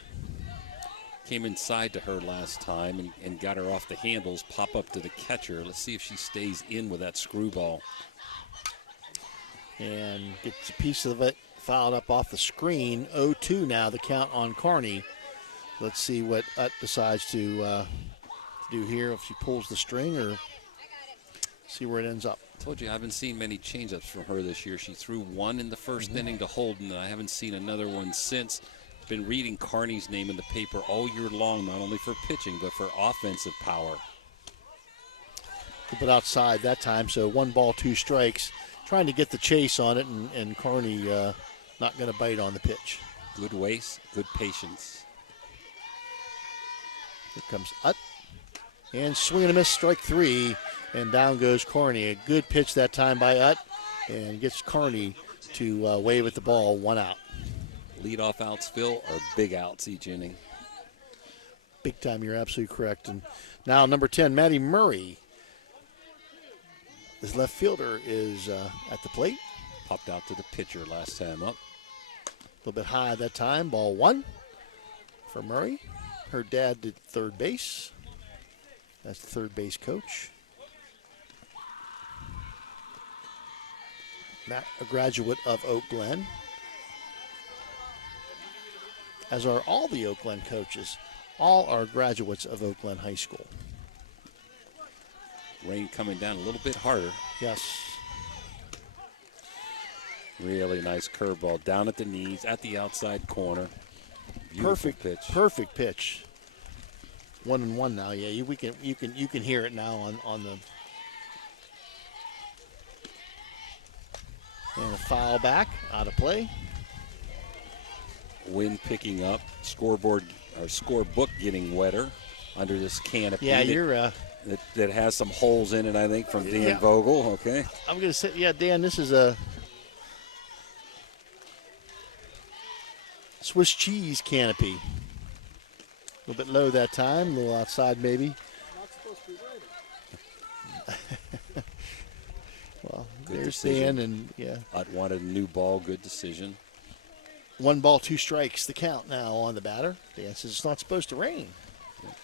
Came inside to her last time and got her off the handles, pop up to the catcher. Let's see if she stays in with that screwball. And gets a piece of it fouled up off the screen. 0-2 now, the count on Carney. Let's see what Utt decides to do here, if she pulls the string or see where it ends up. I told you I haven't seen many changeups from her this year. She threw one in the first inning to Holden, and I haven't seen another one since. Been reading Carney's name in the paper all year long, not only for pitching, but for offensive power. But outside that time, so 1 ball, 2 strikes. Trying to get the chase on it, and Carney not going to bite on the pitch. Good waste, good patience. Here comes Utt. And swing and a miss, strike 3. And down goes Carney. A good pitch that time by Utt. And gets Carney to wave at the ball, 1 out. Leadoff outs, Phil, are big outs each inning. Big time, you're absolutely correct. And now number 10, Maddie Murray. This left fielder is at the plate. Popped out to the pitcher last time up. A little bit high that time, ball 1 for Murray. Her dad did third base. That's the third base coach. Matt, a graduate of Oak Glen. As are all the Oak Glen coaches. All are graduates of Oak Glen High School. Rain coming down a little bit harder. Yes. Really nice curveball down at the knees, at the outside corner. Beautiful Perfect pitch. Perfect pitch. 1-1 now. Yeah, you can hear it now on the. And a foul back, out of play. Wind picking up, scoreboard or scorebook getting wetter under this canopy. Yeah, you're. That has some holes in it, I think, from Dan Vogel. Okay. I'm going to say, yeah, Dan, this is a Swiss cheese canopy. A little bit low that time, a little outside maybe. Not supposed to be right. Well, Good there's decision. Dan, and yeah. I'd wanted a new ball. Good decision. 1 ball, 2 strikes, the count now on the batter. Dan says it's not supposed to rain.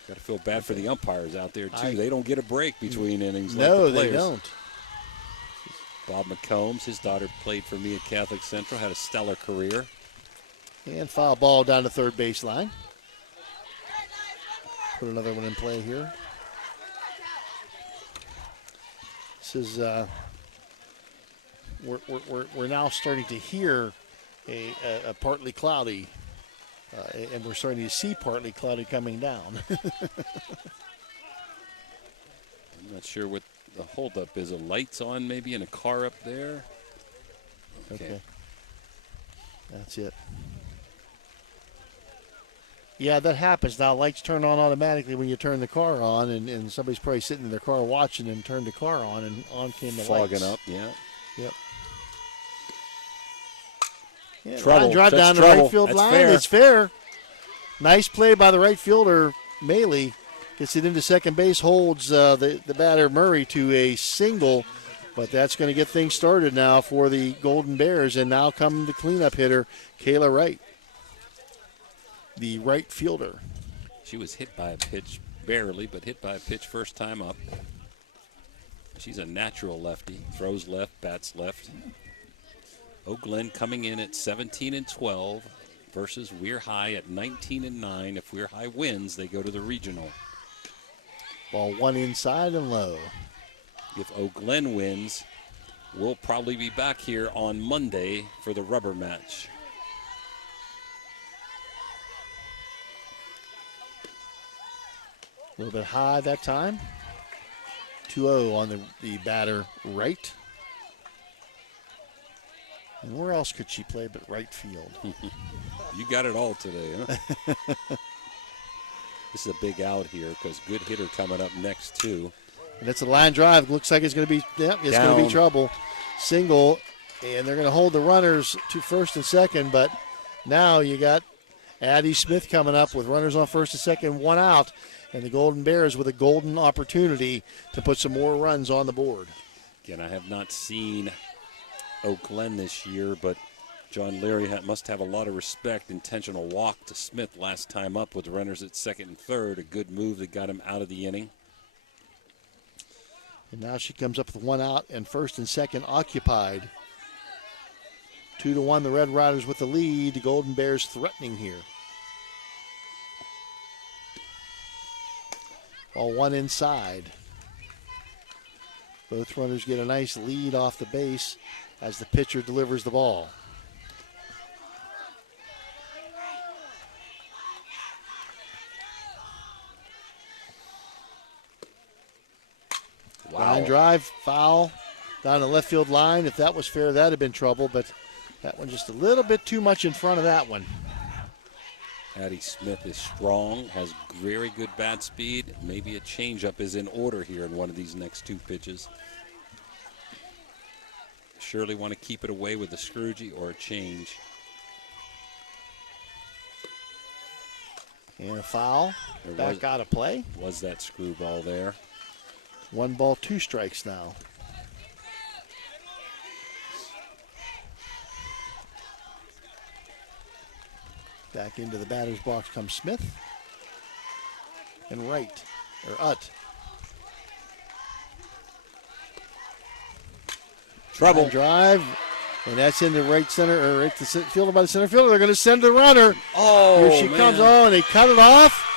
Got to feel bad for the umpires out there, too. They don't get a break between innings. No, like the they players. don't. Bob McCombs, his daughter played for me at Catholic Central, had a stellar career. And foul ball down the third baseline. Put another one in play here. This is we're now starting to hear a partly cloudy, and we're starting to see partly cloudy coming down. I'm not sure what the holdup is. A lights on maybe in a car up there. Okay. That's it. Yeah, that happens. Now, lights turn on automatically when you turn the car on, and somebody's probably sitting in their car watching and turned the car on, and on came the lights. Fogging up, yeah. Yep. Yeah, Trouble. Drive That's down the trouble. right field That's line. fair. It's fair. Nice play by the right fielder, Maley. Gets it into second base, holds the batter Murray to a single, but that's going to get things started now for the Golden Bears. And now come the cleanup hitter, Kayla Wright, the right fielder. She was hit by a pitch, barely, but hit by a pitch first time up. She's a natural lefty. Throws left, bats left. Oak Glen coming in at 17-12 versus Weir High at 19-9. If Weir High wins, they go to the regional. Ball 1 inside and low. If Oak Glen wins, we'll probably be back here on Monday for the rubber match. A little bit high that time. 2-0 on the batter right. And where else could she play but right field? You got it all today, huh? This is a big out here because good hitter coming up next, too. And it's a line drive. Looks like it's going to be, it's going to be trouble. Single, and they're going to hold the runners to first and second, but now you got Addie Smith coming up with runners on first and second, one out, and the Golden Bears with a golden opportunity to put some more runs on the board. Again, I have not seen Oak Glen this year, but John Leary must have a lot of respect. Intentional walk to Smith last time up with runners at second and third. A good move that got him out of the inning. And now she comes up with one out and first and second occupied. 2-1, the Red Riders with the lead. The Golden Bears threatening here. Ball one inside. Both runners get a nice lead off the base as the pitcher delivers the ball. Wow. Line drive, foul down the left field line. If that was fair, that'd have been trouble, but that one just a little bit too much in front of that one. Addie Smith is strong, has very good bat speed. Maybe a changeup is in order here in one of these next two pitches. Surely want to keep it away with a Scroogey or a change. And a foul. Back out of play. Was that screwball there? 1 ball, 2 strikes now. Back into the batter's box comes Smith. And right, or Utt. Trouble. Drive, and that's in the right center, or right to field by the center fielder. They're going to send the runner. Oh, here she comes on, and they cut it off.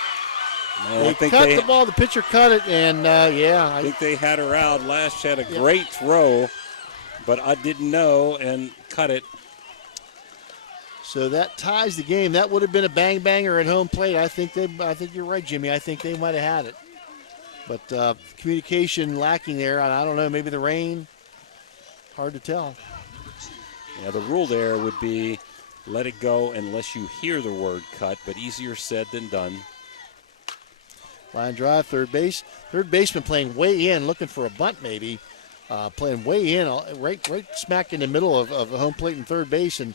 No, they cut the ball. The pitcher cut it, and I think they had her out. Lash had a great throw, but I didn't know and cut it. So that ties the game. That would have been a bang banger at home plate. I think you're right, Jimmy. I think they might have had it, but communication lacking there. And I don't know. Maybe the rain. Hard to tell. Yeah, the rule there would be let it go unless you hear the word cut, but easier said than done. Line drive, third base. Third baseman playing way in, looking for a bunt maybe. Playing way in, right smack in the middle of the home plate and third base, and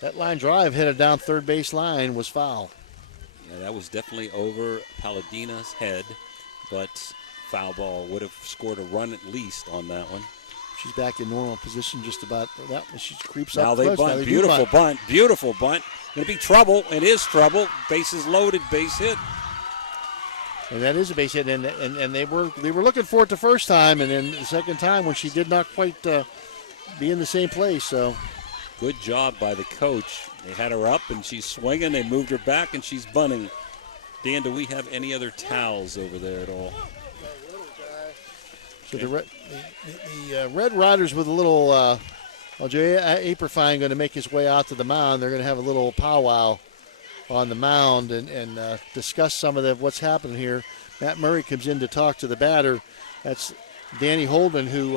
that line drive headed down third base line was foul. Yeah, that was definitely over Palladina's head, but foul ball would have scored a run at least on that one. She's back in normal position just about that. She creeps now up they close. bunt. Now they Beautiful bunt. Beautiful bunt. Going to be trouble. It is trouble. Bases loaded. Base hit. And that is a base hit. And they were looking for it the first time, and then the second time when she did not quite be in the same place. So good job by the coach. They had her up, and she's swinging. They moved her back, and she's bunting. Dan, do we have any other towels over there at all? So the Red Riders with a little, Joe Aperfine going to make his way out to the mound. They're going to have a little powwow on the mound and discuss some of what's happening here. Matt Murray comes in to talk to the batter. That's Danny Holden, who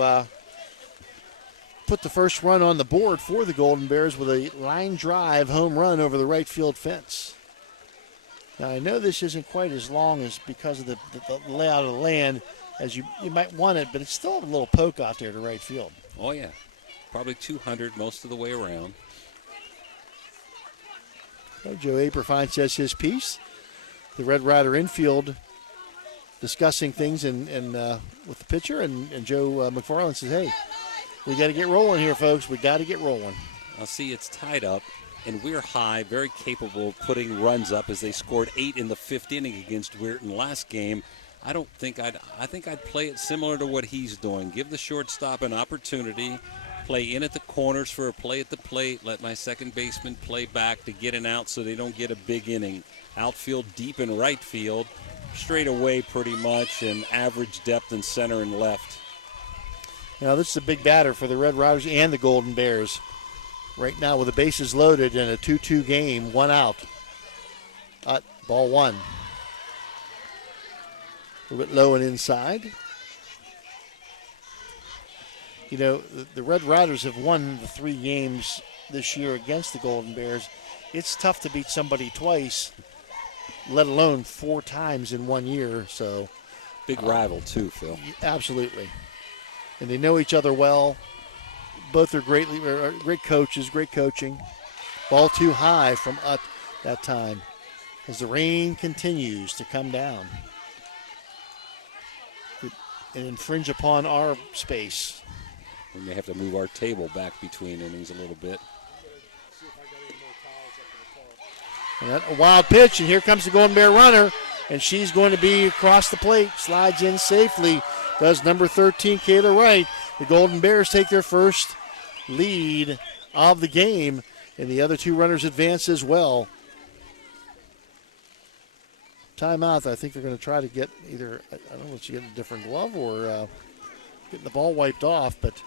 put the first run on the board for the Golden Bears with a line drive home run over the right field fence. Now, I know this isn't quite as long as because of the layout of the land as you might want it, but it's still a little poke out there to right field. Oh, yeah. Probably 200 most of the way around. So Joe Aperfine says his piece. The Red Rider infield discussing things and with the pitcher, and Joe McFarland says, hey, we got to get rolling here, folks. We got to get rolling. I'll see it's tied up, and Weir High very capable of putting runs up as they scored 8 in the 5th inning against Weirton last game. I think I'd play it similar to what he's doing. Give the shortstop an opportunity, play in at the corners for a play at the plate, let my second baseman play back to get an out so they don't get a big inning. Outfield deep in right field, straight away pretty much, and average depth in center and left. Now this is a big batter for the Red Riders and the Golden Bears. Right now with the bases loaded in a 2-2 game, one out. Ball one. little bit low and inside. You know, the Red Riders have won the 3 games this year against the Golden Bears. It's tough to beat somebody twice, let alone 4 times in 1 year. So big rival too, Phil. Absolutely, and they know each other well. Both are great coaches, great coaching. Ball too high from Ut that time as the rain continues to come down and infringe upon our space. We may have to move our table back between innings a little bit. And that, a wild pitch, and here comes the Golden Bear runner, and she's going to be across the plate, slides in safely, does number 13, Kayla Wright. The Golden Bears take their first lead of the game, and the other 2 runners advance as well. Timeout. I think they're going to try to get either, I don't know if you get a different glove or getting the ball wiped off, but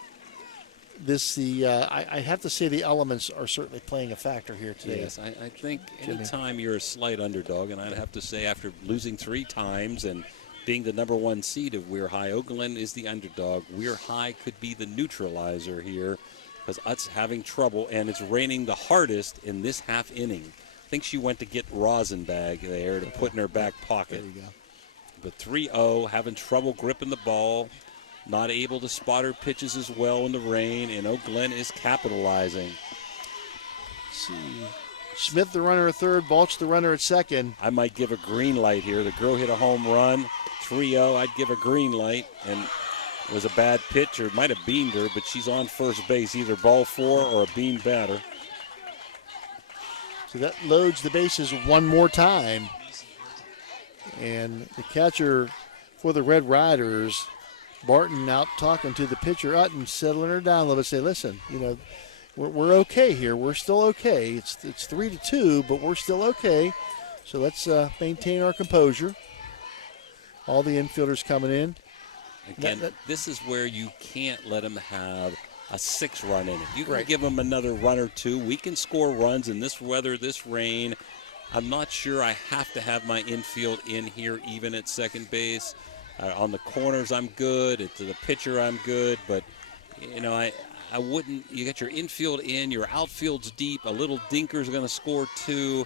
I have to say the elements are certainly playing a factor here today. Yes, I think anytime you're a slight underdog, and I'd have to say after losing 3 times and being the number 1 seed of Weir High, Oak Glen is the underdog. Weir High could be the neutralizer here because Ut's having trouble, and it's raining the hardest in this half inning. I think she went to get Rosenbag there to put in her back pocket. There you go. But 3-0, having trouble gripping the ball. Not able to spot her pitches as well in the rain, and Oak Glen is capitalizing. Let's see. Smith, the runner at third, Balch, the runner at second. I might give a green light here. The girl hit a home run. 3-0, I'd give a green light, and it was a bad pitch, or might have beamed her, but she's on first base, either ball 4 or a beam batter. So that loads the bases one more time. And the catcher for the Red Riders, Barton, out talking to the pitcher, Utton, settling her down a little bit, say, listen, you know, we're okay here. We're still okay. It's 3-2, but we're still okay. So let's maintain our composure. All the infielders coming in. Again, this is where you can't let them have a 6-run inning. You can give them another run or 2. We can score runs in this weather, this rain. I'm not sure I have to have my infield in here even at second base. On the corners, I'm good. To the pitcher, I'm good. But, you know, I wouldn't. You got your infield in, your outfield's deep. A little dinker's going to score 2.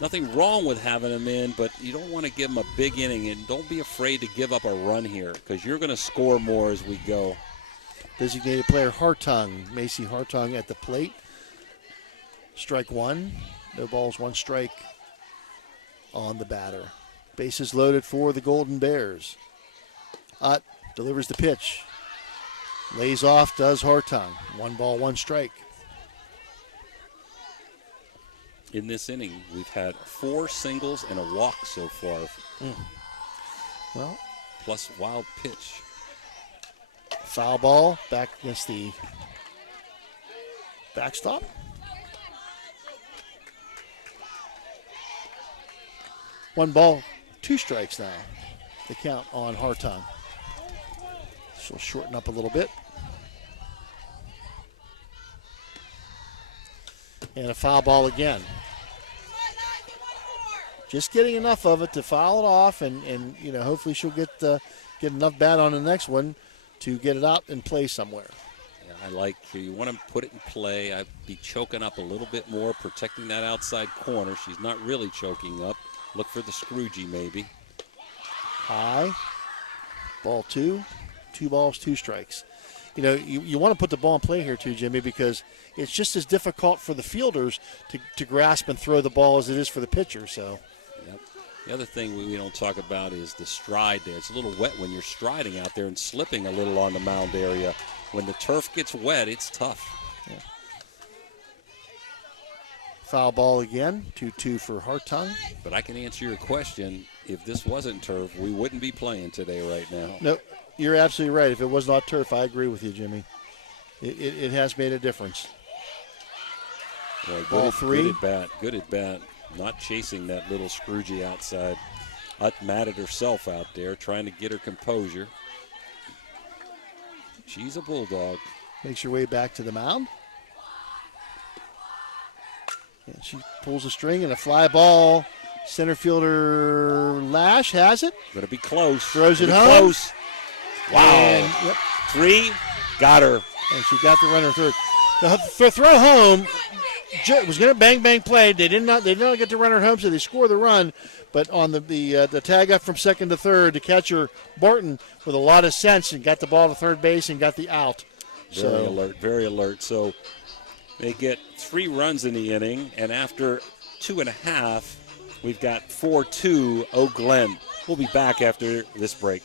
Nothing wrong with having them in, but you don't want to give them a big inning. And don't be afraid to give up a run here because you're going to score more as we go. Designated player Hartung, Macy Hartung at the plate. Strike 1. No balls, 1 strike on the batter. Bases loaded for the Golden Bears. Ut delivers the pitch. Lays off, does Hartung. 1 ball, 1 strike. In this inning, we've had 4 singles and a walk so far. Well, plus wild pitch. Foul ball back against the backstop. One ball, 2 strikes now. The count on Hartung. She'll shorten up a little bit. And a foul ball again. Just getting enough of it to foul it off, and you know, hopefully she'll get enough bat on the next one to get it out and play somewhere. Yeah, I like you want to put it in play. I'd be choking up a little bit more, protecting that outside corner. She's not really choking up. Look for the Scroogey maybe. High. Ball 2. 2 balls, 2 strikes. You know, you want to put the ball in play here too, Jimmy, because it's just as difficult for the fielders to grasp and throw the ball as it is for the pitcher. So. Yep. The other thing we don't talk about is the stride there. It's a little wet when you're striding out there and slipping a little on the mound area. When the turf gets wet, it's tough. Yeah. Foul ball again, 2-2 for Hartung. But I can answer your question. If this wasn't turf, we wouldn't be playing today right now. No, you're absolutely right. If it was not turf, I agree with you, Jimmy. It has made a difference. Boy, ball 3. Good at bat. Not chasing that little Scroogey outside. Ut mad at herself out there, trying to get her composure. She's a bulldog. Makes her way back to the mound. And she pulls a string and a fly ball Center fielder Lash has it. Going to be close. Throws it Gonna home. be close. Wow. And, yep. 3, got her. And she got the runner third. The throw home was going to bang play. They did not get the runner home, so they score the run. But on the tag up from second to third, the catcher Barton with a lot of sense and got the ball to third base and got the out. Very alert. So they get 3 runs in the inning, and after 2.5, we've got 4-2 Oak Glen. We'll be back after this break.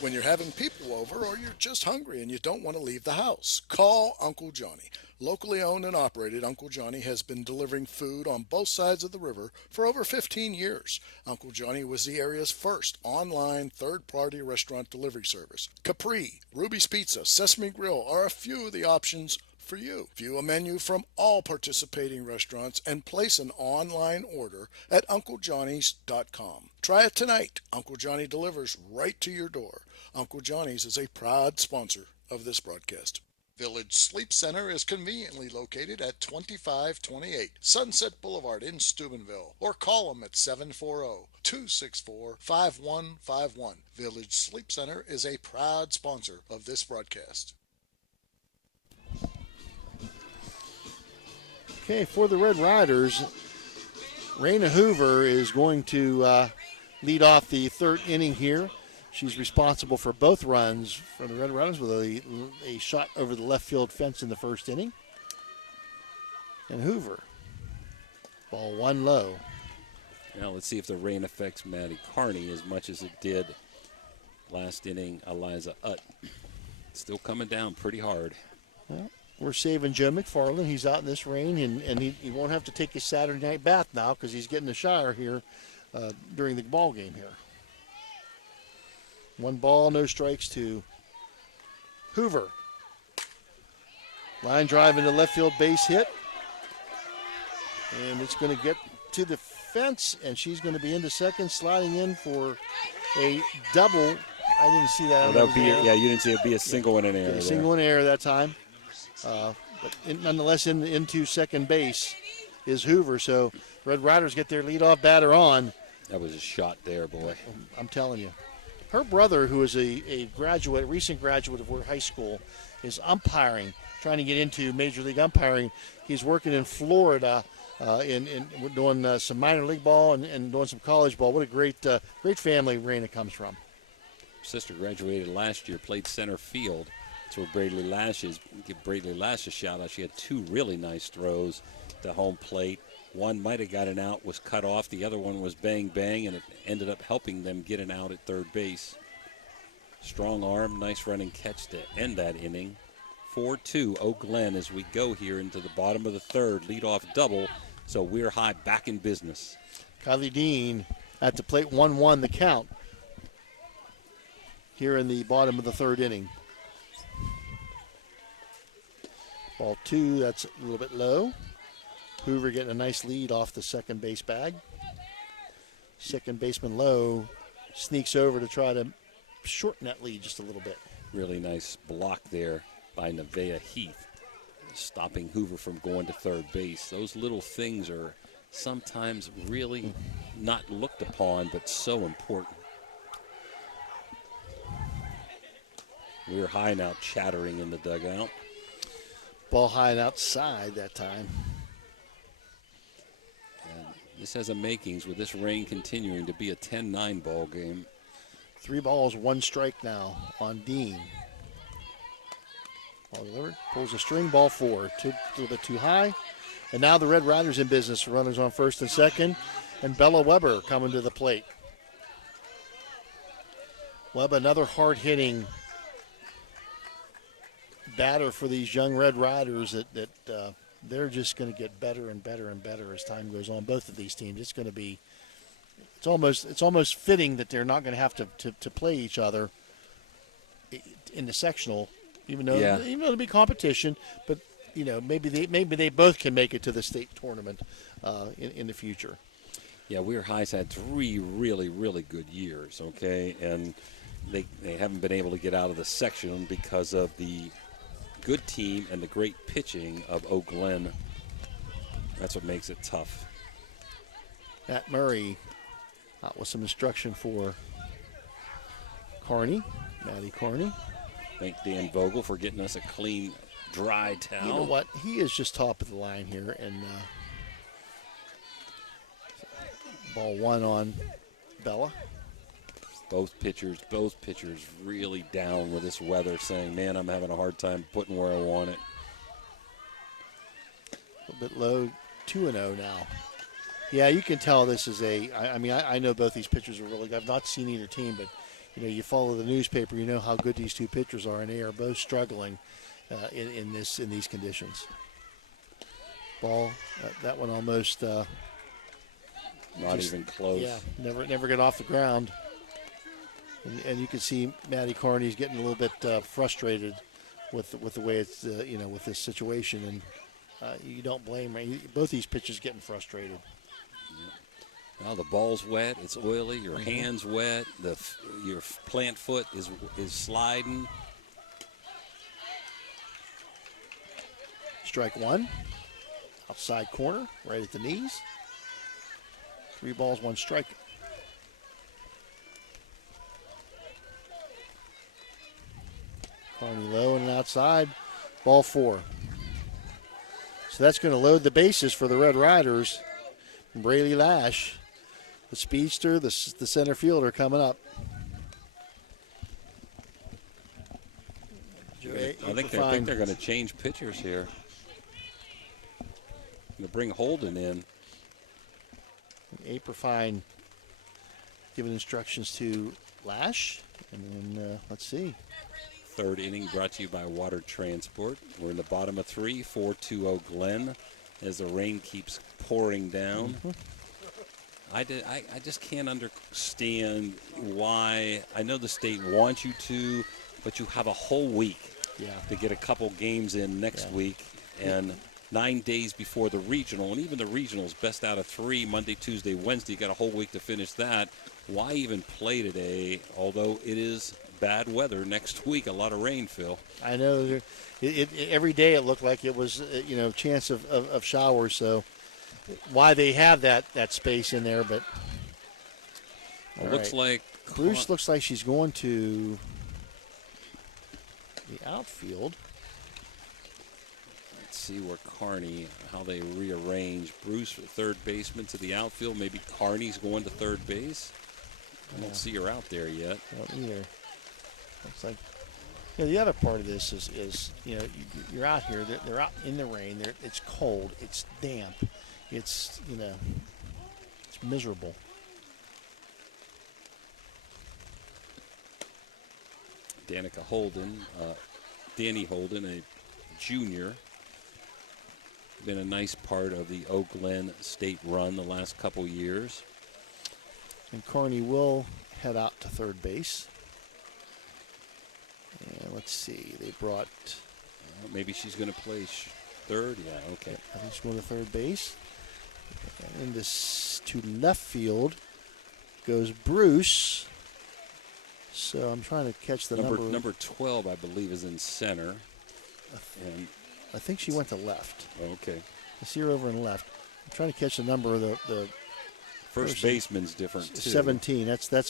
When you're having people over or you're just hungry and you don't want to leave the house, call Uncle Johnny. Locally owned and operated, Uncle Johnny has been delivering food on both sides of the river for over 15 years. Uncle Johnny was the area's first online third-party restaurant delivery service. Capri, Ruby's Pizza, Sesame Grill are a few of the options for you. View a menu from all participating restaurants and place an online order at UncleJohnny's.com. Try it tonight. Uncle Johnny delivers right to your door. Uncle Johnny's is a proud sponsor of this broadcast. Village Sleep Center is conveniently located at 2528 Sunset Boulevard in Steubenville, or call them at 740-264-5151. Village Sleep Center is a proud sponsor of this broadcast. Okay, for the Red Riders, Raina Hoover is going to lead off the third inning here. She's responsible for both runs for the Red Riders with a shot over the left field fence in the first inning. And Hoover, ball 1 low. Now let's see if the rain affects Maddie Carney as much as it did last inning Eliza Utt. Still coming down pretty hard. Well, we're saving Joe McFarland. He's out in this rain, and he won't have to take his Saturday night bath now because he's getting a shower here during the ball game here. 1 ball, no strikes to Hoover. Line drive into left field, base hit. And it's going to get to the fence, and she's going to be into second, sliding in for a double. I didn't see that. You didn't see it be a single in an error. A single in error that time. But nonetheless, into second base is Hoover. So Red Riders get their leadoff batter on. That was a shot there, boy. I'm telling you. Her brother, who is a recent graduate of Weir High School, is umpiring, trying to get into Major League umpiring. He's working in Florida, in doing some minor league ball and doing some college ball. What a great family Raina comes from. Sister graduated last year, played center field. That's where Braley Lash is. Give Braley Lash a shout out. She had 2 really nice throws to home plate. One might have got an out, was cut off. The other one was bang, bang, and it ended up helping them get an out at third base. Strong arm, nice running catch to end that inning. 4-2 Oak Glen as we go here into the bottom of the third. Leadoff double, so Weir High back in business. Kylie Dean at the plate, 1-1 the count here in the bottom of the third inning. Ball 2, that's a little bit low. Hoover getting a nice lead off the second base bag. Second baseman Lowe sneaks over to try to shorten that lead just a little bit. Really nice block there by Nevaeh Heath, stopping Hoover from going to third base. Those little things are sometimes really not looked upon, but so important. Weir High now chattering in the dugout. Ball high and outside that time. And this has a makings with this rain continuing to be a 10-9 ball game. 3 balls, 1 strike now on Dean. Ball delivered, pulls a string, ball 4. A little bit too high. And now the Red Riders in business. Runners on first and second. And Bella Weber coming to the plate. Webb, another hard-hitting batter for these young Red Riders that they're just going to get better and better and better as time goes on. Both of these teams, it's going to be, it's almost fitting that they're not going to have to play each other in the sectional, even though there'll be competition. But maybe they both can make it to the state tournament in the future. Yeah, Weir High's had 3 really, really good years. Okay, and they haven't been able to get out of the section because of the good team and the great pitching of Oak Glen. That's what makes it tough. Matt Murray out with some instruction for Carney, Matty Carney. Thank Dan Vogel for getting us a clean, dry towel. You know what? He is just top of the line here, and ball one on Bella. Both pitchers really down with this weather, saying, man, I'm having a hard time putting where I want it. A little bit low, 2-0 now. Yeah, you can tell this is I know both these pitchers are really good. I've not seen either team, but, you follow the newspaper, you know how good these two pitchers are, and they are both struggling in these conditions. Ball, that one almost... not even close. Yeah, never get off the ground. And you can see Matty Carney's getting a little bit frustrated with the way it's with this situation, and you don't blame him. Both these pitchers getting frustrated. Yeah. Well, the ball's wet. It's oily. Your hand's wet. Your plant foot is sliding. Strike one. Outside corner, right at the knees. 3 balls, 1 strike. Carney low and outside. Ball 4. So that's going to load the bases for the Red Riders. Braley Lash, the speedster, the center fielder coming up. I think they're going to change pitchers here. Going to bring Holden in. Aprifine giving instructions to Lash. And then, let's see. Third inning brought to you by Water Transport. We're in the bottom of 3, 4-2 Glen as the rain keeps pouring down. I just can't understand why. I know the state wants you to, but you have a whole week to get a couple games in next week. And 9 days before the regional, and even the regional's best out of 3, Monday, Tuesday, Wednesday. You got a whole week to finish that. Why even play today, although it is bad weather next week, a lot of rain, Phil? I know. Every day it looked like it was, chance of showers, so why they have that space in there, but it looks like Bruce looks like she's going to the outfield. Let's see where Carney, how they rearrange. Bruce, third baseman, to the outfield. Maybe Carney's going to third base. I don't see her out there yet. I don't either. Looks like the other part of this is you're out here. They're out in the rain. It's cold. It's damp. It's it's miserable. Danica Holden, Danny Holden, a junior, been a nice part of the Oak Glen State run the last couple years. And Carney will head out to third base. And let's see, they brought... maybe she's going to play third? Yeah, okay. I think she's going to third base. And in this to left field goes Bruce. So I'm trying to catch the number. Number 12, I believe, is in center. And I think she went to left. Okay. I see her over in left. I'm trying to catch the number of the first baseman's different too. 17. That's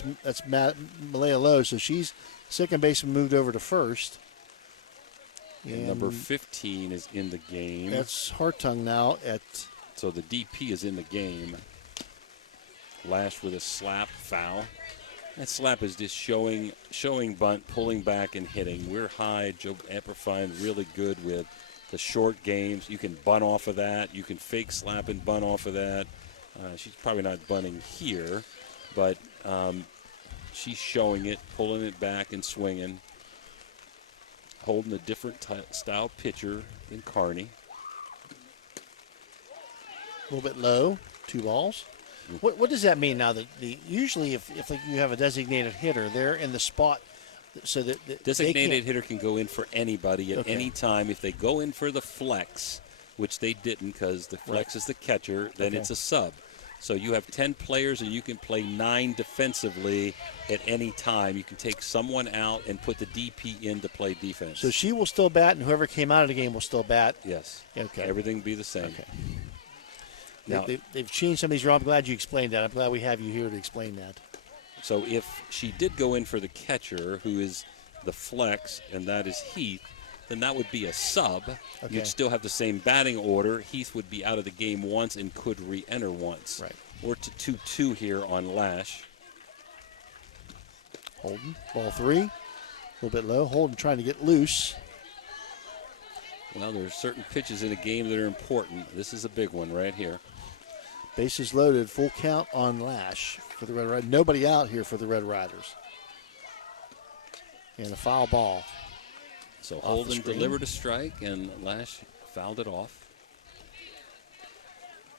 Malaya Lowe. So she's second baseman, moved over to first. And number 15 is in the game. That's Hartung now at. So the DP is in the game. Lash with a slap foul. That slap is just showing bunt, pulling back and hitting. We're high. Joe Epperfine really good with the short games. You can bunt off of that. You can fake slap and bunt off of that. She's probably not bunting here, but she's showing it, pulling it back and swinging. Holding a different style pitcher than Carney. A little bit low, 2 balls. What does that mean now? That usually if you have a designated hitter, they're in the spot so that designated hitter can go in for anybody at any time. If they go in for the flex, which they didn't because the flex is the catcher, then it's a sub. So you have 10 players, and you can play 9 defensively at any time. You can take someone out and put the DP in to play defense. So she will still bat, and whoever came out of the game will still bat? Yes. Okay. Everything will be the same. Okay. Now, They've changed some of these rules. I'm glad you explained that. I'm glad we have you here to explain that. so if she did go in for the catcher, who is the flex, and that is Heath, then that would be a sub. Okay. You'd still have the same batting order. Heath would be out of the game once and could re-enter once. Right. We're to 2-2 here on Lash. Holden, ball 3. A little bit low. Holden trying to get loose. Well, there are certain pitches in a game that are important. This is a big one right here. Bases loaded, full count on Lash for the Red Riders. Nobody out here for the Red Riders. And a foul ball. So Holden delivered a strike, and Lash fouled it off.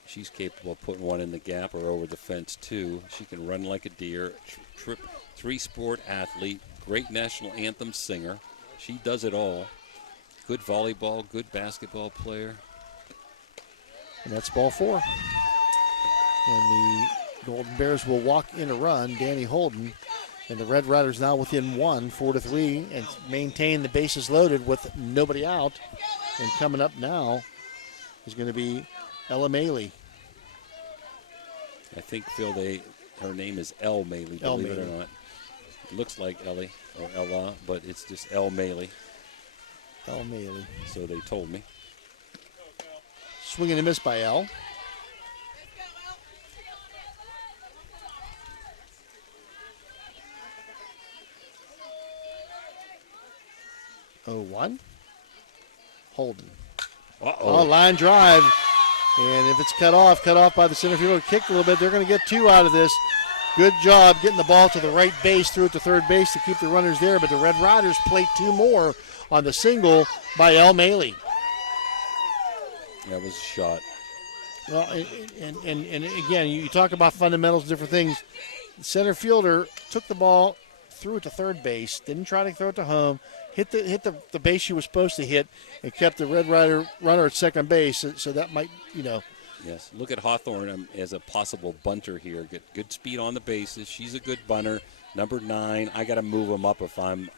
She's capable of putting one in the gap or over the fence, too. She can run like a deer. Three-sport athlete, great national anthem singer. She does it all. Good volleyball, good basketball player. And that's ball 4. And the Golden Bears will walk in a run. Danny Holden. And the Red Riders now within 1, 4-3, and maintain the bases loaded with nobody out. And coming up now is going to be Ella Maley. I think, Phil, her name is Elle Maley, believe it or not. It looks like Ellie or Ella, but it's just Elle Maley. Elle Maley. So they told me. Swing and a miss by Elle. Oh, 1. Holden. Uh-oh. Line drive. And if it's cut off by the center fielder, kicked a little bit. They're going to get 2 out of this. Good job getting the ball to the right base, through it to third base to keep the runners there. But the Red Riders plate 2 more on the single by Elle Maley. That was a shot. Well, and again, you talk about fundamentals, different things. The center fielder took the ball, threw it to third base, didn't try to throw it to home, hit the base she was supposed to hit, and kept the Red Rider runner at second base. So that might, Yes, look at Hawthorne as a possible bunter here. Get good speed on the bases. She's a good bunter. Number 9. I got to move him up if I'm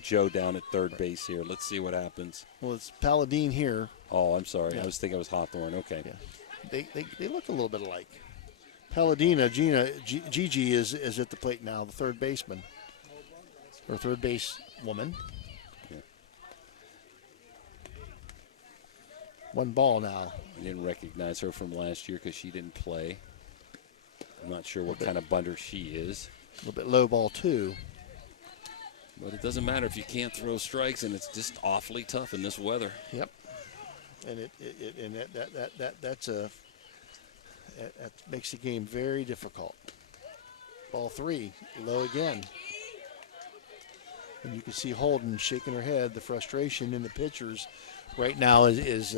Joe down at third base here. Let's see what happens. Well, it's Paladine here. Oh, I'm sorry. Yeah. I was thinking it was Hawthorne. Okay. Yeah. They look a little bit alike. Paladina, Gigi is at the plate now, the third baseman. Or third base woman. Yeah. 1 ball now. I didn't recognize her from last year because she didn't play. I'm not sure what kind of bunter she is. A little bit low ball 2. But it doesn't matter if you can't throw strikes, and it's just awfully tough in this weather. Yep. And that makes the game very difficult. Ball 3, low again. And you can see Holden shaking her head. The frustration in the pitchers right now is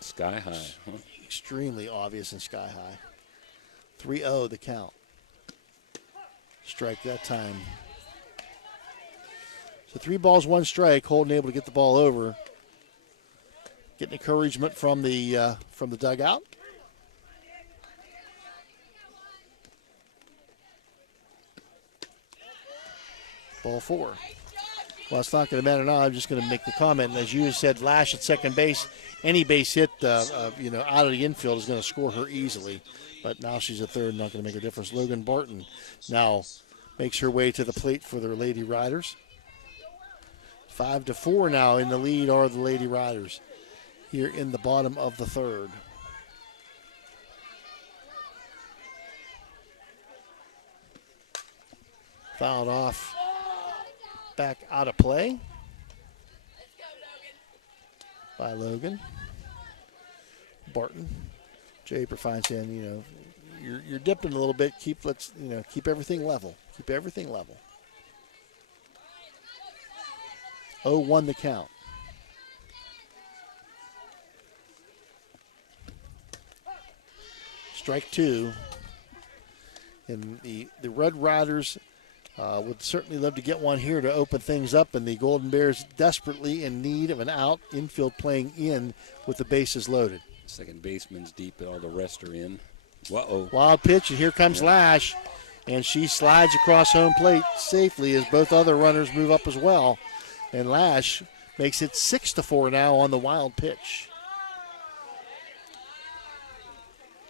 sky high. Huh? Extremely obvious and sky high. 3-0 the count. Strike that time. So 3 balls, 1 strike. Holden able to get the ball over. Getting encouragement from the dugout. Ball 4. Well, it's not going to matter now. I'm just going to make the comment. And as you said, Lash at second base, any base hit, out of the infield is going to score her easily. But now she's at third, not going to make a difference. Logan Barton now makes her way to the plate for the Lady Riders. 5-4 now in the lead are the Lady Riders here in the bottom of the third. Fouled off. Back out of play by Logan. Barton. Japer finds in, you're dipping a little bit. Keep everything level. Keep everything level. 0-1 the count. Strike 2. And the Red Riders would certainly love to get one here to open things up, and the Golden Bears desperately in need of an out infield playing in with the bases loaded. Second baseman's deep, and all the rest are in. Uh-oh. Wild pitch, and here comes Lash. And she slides across home plate safely as both other runners move up as well. And Lash makes it 6-4 now on the wild pitch.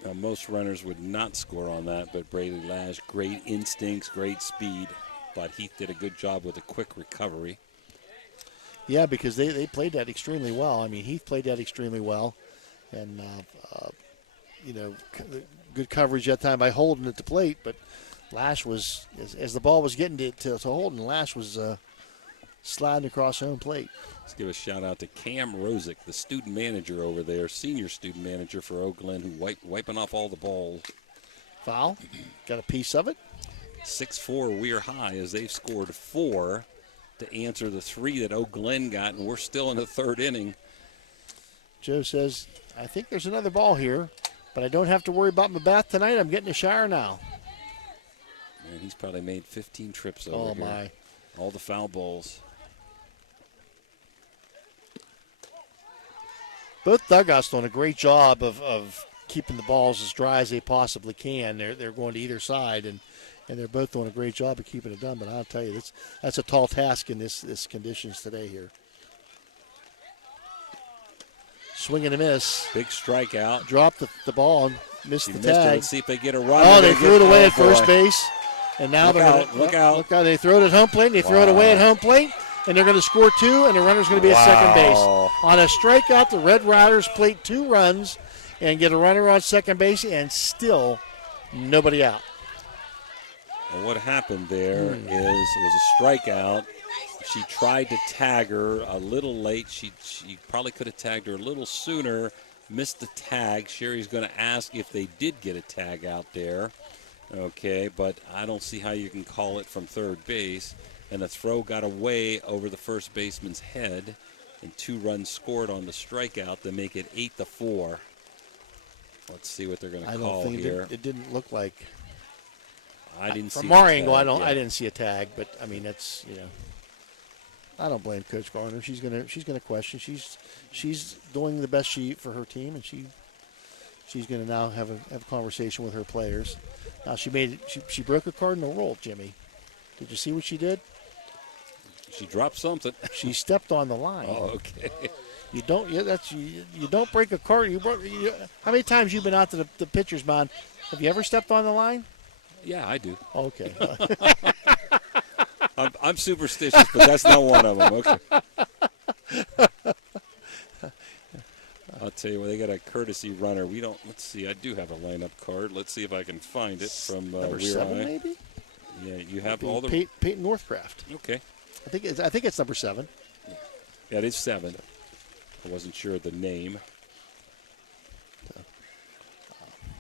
Now, most runners would not score on that, but Brady Lash, great instincts, great speed. But Heath did a good job with a quick recovery. Yeah, because they played that extremely well. I mean, Heath played that extremely well. And, good coverage that time by Holden at the plate. But Lash was, as the ball was getting to Holden, Lash was sliding across home plate. Let's give a shout out to Cam Rosick, the student manager over there, senior student manager for Oak Glen, who wiping off all the balls. Foul. Got a piece of it. 6-4 Weir High as they've scored 4 to answer the 3 that Oak Glen got, and we're still in the third inning. Joe says, I think there's another ball here, but I don't have to worry about my bath tonight. I'm getting a shower now. Man, he's probably made 15 trips over here. My. All the foul balls. Both dugouts doing a great job of keeping the balls as dry as they possibly can. They're going to either side, and they're both doing a great job of keeping it done. But I'll tell you, that's a tall task in this conditions today here. Swing and a miss. Big strikeout. Dropped the ball and missed the tag. Let's see if they get a run. Oh, they threw it away at first base. And now Look out. Look out. They throw it at home plate, and they throw it away at home plate. And they're going to score 2, and the runner's going to be at second base. On a strikeout, the Red Riders plate 2 runs and get a runner on second base, and still nobody out. Well, what happened there is it was a strikeout. She tried to tag her a little late. She probably could have tagged her a little sooner, missed the tag. Sherry's going to ask if they did get a tag out there. Okay, but I don't see how you can call it from third base. And the throw got away over the first baseman's head, and 2 runs scored on the strikeout to make it 8-4. Let's see what they're going to call here. It didn't look like. I didn't see from our angle. tag, I didn't see a tag, but I mean that's I don't blame Coach Garner. She's gonna question. She's doing the best for her team, and she's gonna now have a conversation with her players. Now she broke a cardinal rule, Jimmy. Did you see what she did? She dropped something. She stepped on the line. Oh, okay. You don't break a card. How many times you've been out to the pitcher's mound? Have you ever stepped on the line? Yeah, I do. Okay. I'm superstitious, but that's not one of them. Okay. I'll tell you what, they got a courtesy runner. Let's see, I do have a lineup card. Let's see if I can find it from number Weir 7, High. maybe? Yeah, you have all the... Peyton Northcraft. Okay. I think it's number 7. Yeah, it is 7. I wasn't sure of the name.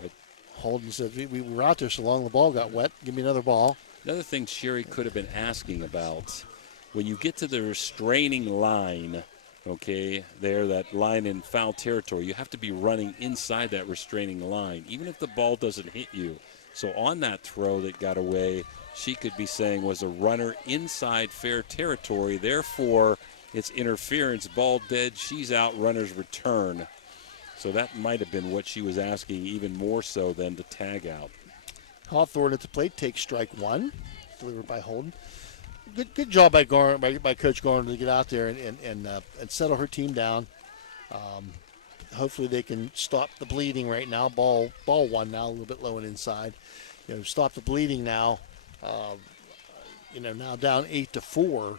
But Holden said, we were out there so long the ball got wet. Give me another ball. Another thing Sherry could have been asking about, when you get to the restraining line, okay, that line in foul territory, you have to be running inside that restraining line, even if the ball doesn't hit you. So on that throw that got away, she could be saying was a runner inside fair territory, therefore it's interference, ball dead, she's out, runner's return. So that might have been what she was asking, even more so than the tag out. Hawthorne at the plate takes strike 1, delivered by Holden. Good job by Coach Garner to get out there and settle her team down. Hopefully they can stop the bleeding right now. Ball 1 now, a little bit low and inside. Stop the bleeding now. Now down 8-4.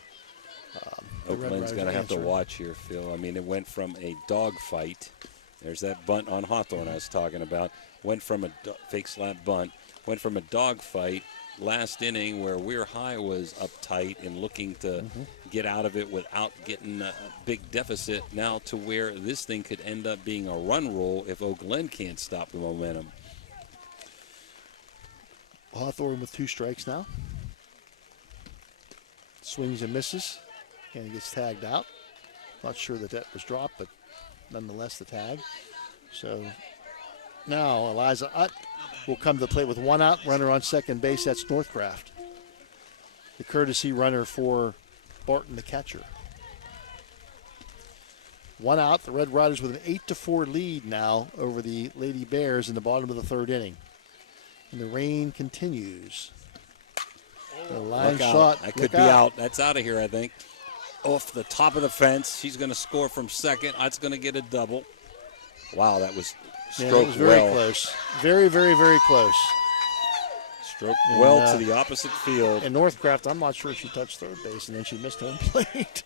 Oak Glen's going to have to watch here, Phil. I mean, it went from a dog fight. There's that bunt on Hawthorne I was talking about. Went from a fake slap bunt. Went from a dog fight last inning where Weir High was uptight and looking to get out of it without getting a big deficit, now to where this thing could end up being a run roll if Oak Glen can't stop the momentum. Hawthorne with 2 strikes now. Swings and misses, and he gets tagged out. Not sure that was dropped, but nonetheless the tag. So now Eliza Utt will come to the plate with 1 out, runner on second base. That's Northcraft, the courtesy runner for Barton, the catcher. 1 out. The Red Riders with an 8-4 lead now over the Lady Bears in the bottom of the third inning. And the rain continues. The line shot. That could be out. That's out of here, I think. Off the top of the fence. She's going to score from second. That's going to get a double. Wow, that was stroked very well. close. Very, very, very close. Stroked well to the opposite field. And Northcraft, I'm not sure if she touched third base, and then she missed home plate.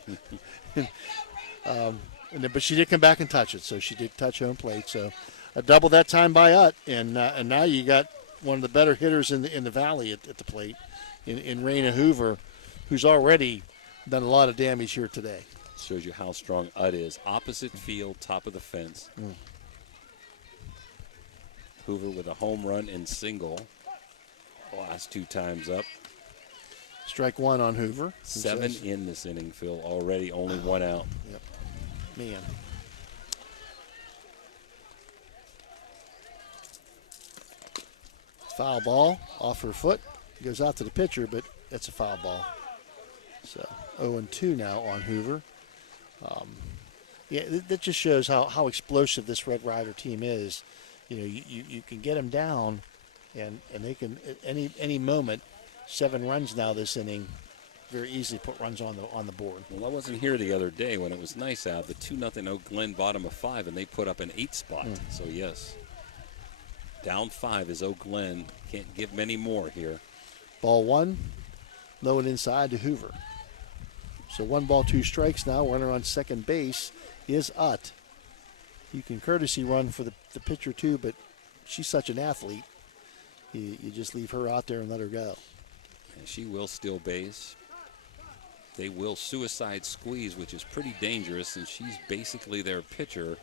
But she did come back and touch it, so she did touch home plate. So a double that time by Utt, and now you got one of the better hitters in the valley at the plate in Raina Hoover, who's already done a lot of damage here today. Shows you how strong Utt is. Opposite field, top of the fence. Hoover with a home run and single. Last 2 times up. Strike 1 on Hoover. 7 in this inning, Phil. Already only 1 out. Yep. Man. Foul ball off her foot. Goes out to the pitcher, but it's a foul ball. So 0-2 now on Hoover. That just shows how explosive this Red Rider team is. You can get them down, and they can at any moment. 7 runs now this inning, very easily put runs on the board. Well, I wasn't here the other day when it was nice out. The 2-0 Oak Glen bottom of 5, and they put up an 8 spot. So yes, down 5 is Oak Glen. Can't give many more here. Ball 1, low and inside to Hoover. So 1 ball, 2 strikes now. Runner on second base is Utt. You can courtesy run for the pitcher too, but she's such an athlete. You just leave her out there and let her go. And she will steal base. They will suicide squeeze, which is pretty dangerous, and she's basically their pitcher.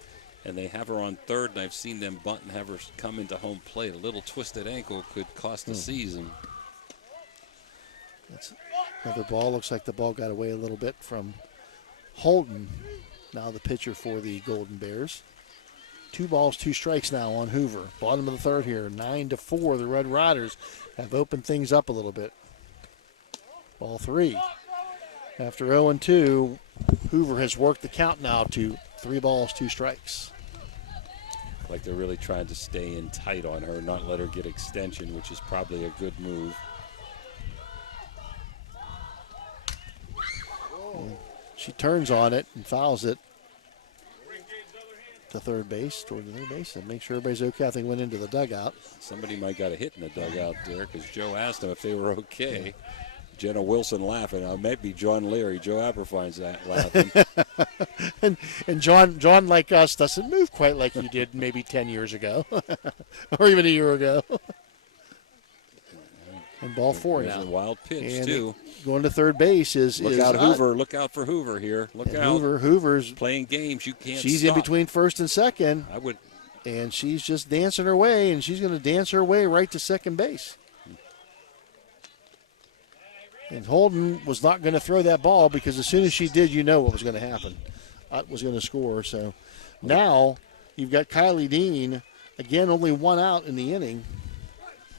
And they have her on third, and I've seen them bunt and have her come into home plate. A little twisted ankle could cost the season. That's another ball. Looks like the ball got away a little bit from Holden. Now the pitcher for the Golden Bears. 2 balls, 2 strikes now on Hoover. Bottom of the third here. 9-4. The Red Riders have opened things up a little bit. Ball 3. After 0-2, Hoover has worked the count now to 3 balls, 2 strikes. Like they're really trying to stay in tight on her, not let her get extension, which is probably a good move. She turns on it and fouls it to third base, toward the third base, and make sure everybody's okay. I think went into the dugout. Somebody might got a hit in the dugout there because Joe asked them if they were okay. Jenna Wilson laughing. It might be John Leary. Joe Aberfine's laughing. and John, like us, doesn't move quite like he did maybe 10 years ago or even a year ago. And ball 4 now. There's a wild pitch, and too. Going to third base is Hoover. Look out for Hoover here. Look out. Hoover's playing games. You can't She's stop. in between first and second. I would. And she's just dancing her way, and she's going to dance her way right to second base. And Holden was not going to throw that ball because as soon as she did, you know what was going to happen. Utt was going to score. So now you've got Kylie Dean, again, only 1 out in the inning.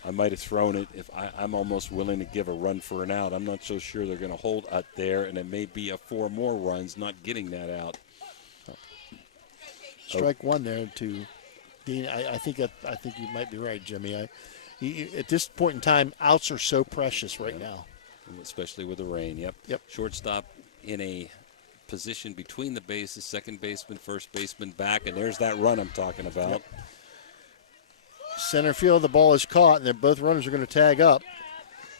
I might have thrown it. If I'm almost willing to give a run for an out. I'm not so sure they're going to hold Utt there, and it may be a 4 more runs not getting that out. Strike 1 there to Dean. I think you might be right, Jimmy. At this point in time, outs are so precious right now. Especially with the rain. Yep. Shortstop in a position between the bases, second baseman, first baseman back, and there's that run I'm talking about. Yep. Center field, the ball is caught, and both runners are going to tag up.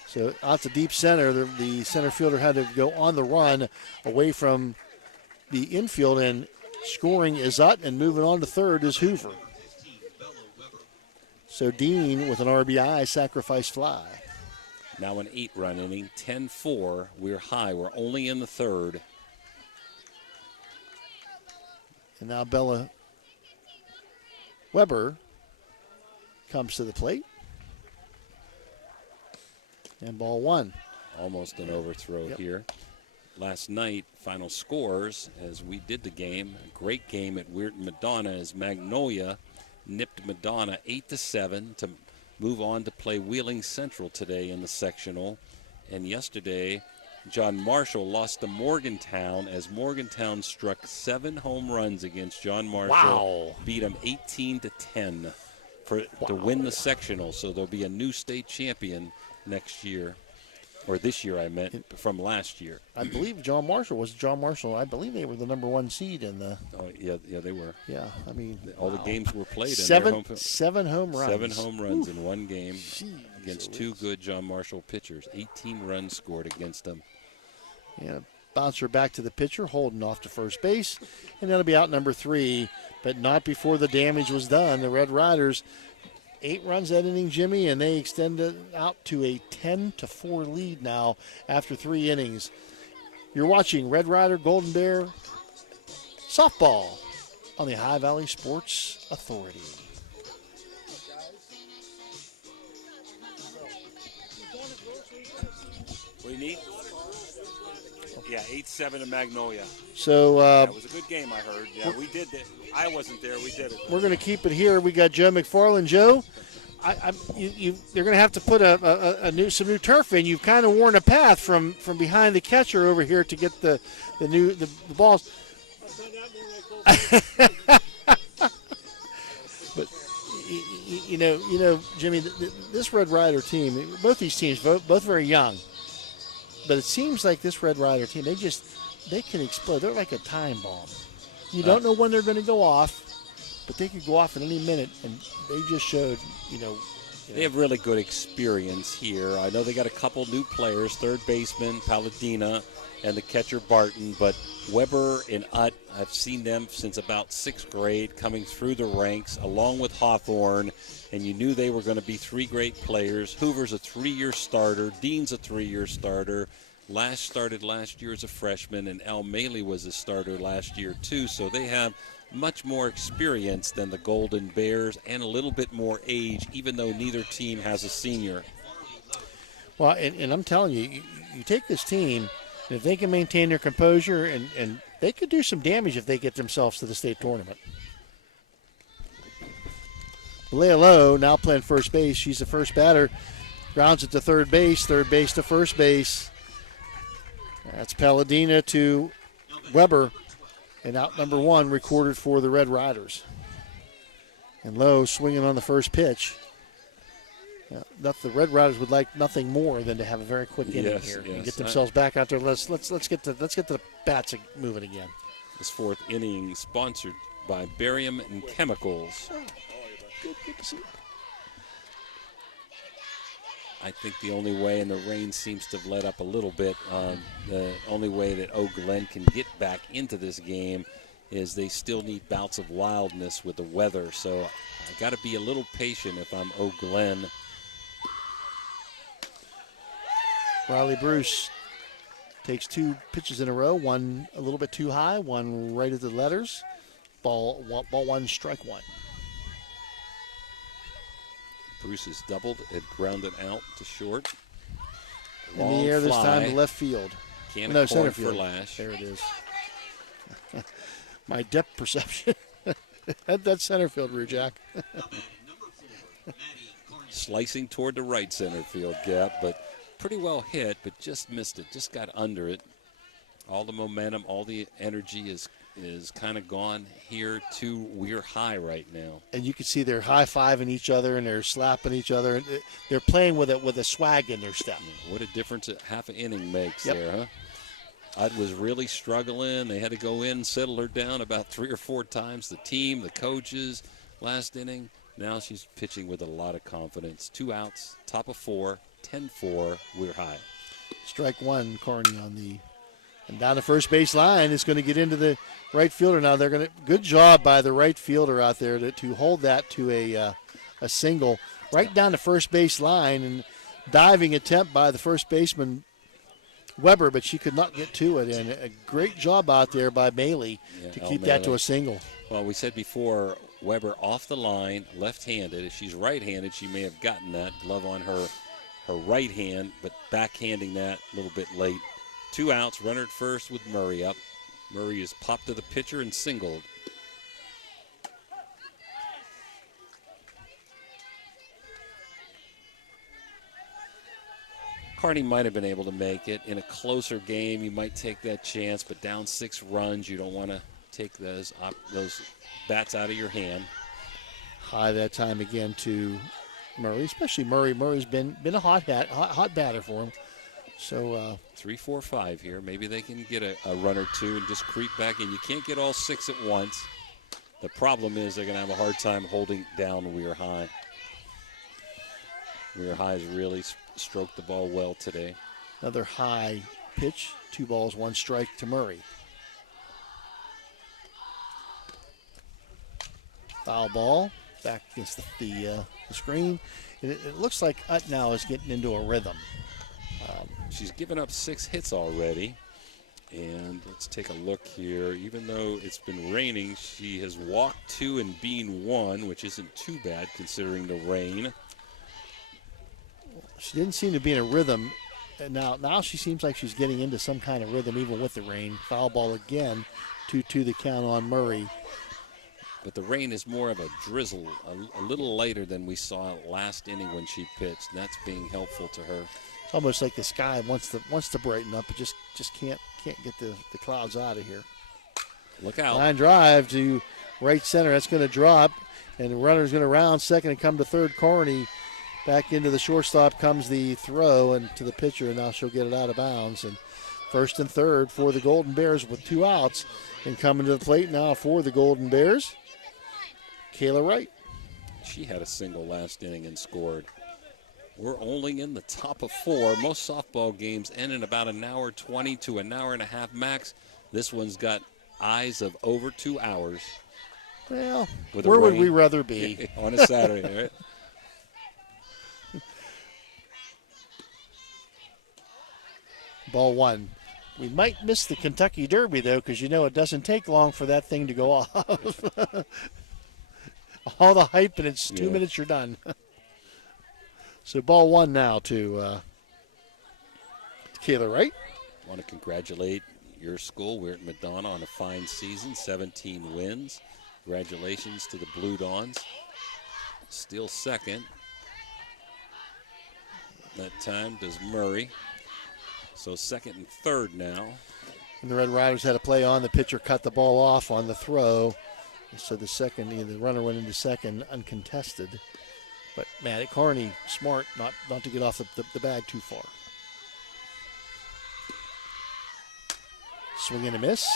So out to deep center, the center fielder had to go on the run away from the infield, and scoring is Utt, and moving on to third is Hoover. So Dean with an RBI sacrifice fly. Now an 8-run inning, 10-4. We're high. We're only in the third. And now Bella Weber comes to the plate. And ball 1. Almost an overthrow here. Last night, final scores as we did the game. A great game at Weirton Madonna as Magnolia nipped Madonna 8-7 to move on to play Wheeling Central today in the sectional. And yesterday, John Marshall lost to Morgantown as Morgantown struck 7 home runs against John Marshall. Wow. Beat them 18-10 to win the sectional. So there'll be a new state champion next year. Or this year, I meant, from last year. I believe John Marshall. I believe they were the number 1 seed in the. Oh yeah, they were. Yeah, I mean, all the games were played. Seven in their seven home runs. 7 home runs in one game Jeez, against 2 good John Marshall pitchers. 18 runs scored against them. Yeah, bouncer back to the pitcher, holding off to first base, and that'll be out number 3, but not before the damage was done. The Red Riders. 8 runs that inning, Jimmy, and they extend it out to a 10-4 lead now after 3 innings. You're watching Red Rider Golden Bear softball on the High Valley Sports Authority. What do you need? Yeah, 8-7 to Magnolia. So it was a good game, I heard. Yeah, we did it. I wasn't there. We did it. We're going to keep it here. We got Joe McFarland. Joe, they're going to have to put some new turf in. You've kind of worn a path from behind the catcher over here to get the balls. But you know, Jimmy, this Red Rider team, both these teams, both very young. But it seems like this Red Rider team, they can explode. They're like a time bomb. You don't know when they're going to go off, but they could go off at any minute, and they just showed, They have really good experience here. I know they got a couple new players, third baseman Palladina and the catcher Barton, but Weber and Utt, I've seen them since about 6th grade coming through the ranks along with Hawthorne, and you knew they were going to be 3 great players. Hoover's a 3-year starter. Dean's a 3-year starter. Started last year as a freshman, and Al Maley was a starter last year too, so they have much more experience than the Golden Bears and a little bit more age, even though neither team has a senior. Well, and I'm telling you, you take this team, and if they can maintain their composure, and they could do some damage if they get themselves to the state tournament. Leia Lowe now playing first base. She's the first batter. Grounds it to third base to first base. That's Palladina to Weber. And out number 1 recorded for the Red Riders. And Lowe swinging on the first pitch. The Red Riders would like nothing more than to have a very quick inning here and get themselves back out there. Let's get the bats moving again. This 4th inning sponsored by Barium and Chemicals. Good to see. I think the only way, and the rain seems to have let up a little bit, the only way that Eau Glen can get back into this game is they still need bouts of wildness with the weather. So I got to be a little patient if I'm Eau Glen. Riley Bruce takes 2 pitches in a row, one a little bit too high, one right at the letters. Ball 1, strike 1. Bruce is doubled, it grounded out to short. In the air this time to left field. Center field. For Lash. There it is. My depth perception. That's center field, Rujak. Slicing toward the right center field gap, but pretty well hit, but just missed it, just got under it. All the momentum, all the energy is kind of gone here to Weir High right now. And you can see they're high-fiving each other and they're slapping each other. They're playing with a swag in their step. What a difference half an inning makes there, huh? Utt was really struggling. They had to go in, settle her down about 3 or 4 times. The team, the coaches, last inning. Now she's pitching with a lot of confidence. 2 outs, top of 4, 10-4, Weir High. Strike 1, Carney on the... And down the first base line is going to get into the right fielder. Now they're going to good job by the right fielder out there to hold that to a single right down the first base line, and diving attempt by the first baseman Weber, but she could not get to it. And a great job out there by Maley to keep that to a single. Well, we said before, Weber off the line, left-handed. If she's right-handed, she may have gotten that glove on her right hand, but backhanding that a little bit late. 2 outs, runner at first with Murray up. Murray is popped to the pitcher and singled. Kearney might have been able to make it. In a closer game, you might take that chance, but down 6 runs, you don't want to take those bats out of your hand. High that time again to Murray, especially Murray. Murray's been a hot batter for him. So 3-4-5 here. Maybe they can get a run or two and just creep back in. You can't get all 6 at once. The problem is they're going to have a hard time holding down Weir High. Weir High has really stroked the ball well today. Another high pitch, 2 balls, 1 strike to Murray. Foul ball back against the screen. It looks like Utt now is getting into a rhythm. She's given up 6 hits already. And let's take a look here. Even though it's been raining, she has walked 2 and beaten 1, which isn't too bad considering the rain. She didn't seem to be in a rhythm. And now she seems like she's getting into some kind of rhythm even with the rain. Foul ball again, 2-2 the count on Murray. But the rain is more of a drizzle, a little lighter than we saw last inning when she pitched. And that's being helpful to her. It's almost like the sky wants to brighten up, but just can't get the clouds out of here. Look out. Line drive to right center. That's going to drop, and the runner's going to round second and come to third. Kearney back into the shortstop comes the throw and to the pitcher, and now she'll get it out of bounds. And first and third for the Golden Bears with 2 outs. And coming to the plate now for the Golden Bears, Kayla Wright. She had a single last inning and scored. We're only in the top of 4. Most softball games end in about an hour 20 to an hour and a half max. This one's got eyes of over 2 hours. Well, where would we rather be? On a Saturday, right? Ball 1. We might miss the Kentucky Derby, though, because it doesn't take long for that thing to go off. All the hype, and it's 2 minutes, you're done. So ball 1 now to Kayla Wright. I want to congratulate your school. We're at Madonna on a fine season, 17 wins. Congratulations to the Blue Dawns. Still second. That time does Murray. So second and third now. And the Red Riders had a play on. The pitcher cut the ball off on the throw. So the runner went into second uncontested. But Maddie Kearney, smart not to get off the bag too far. Swing and a miss.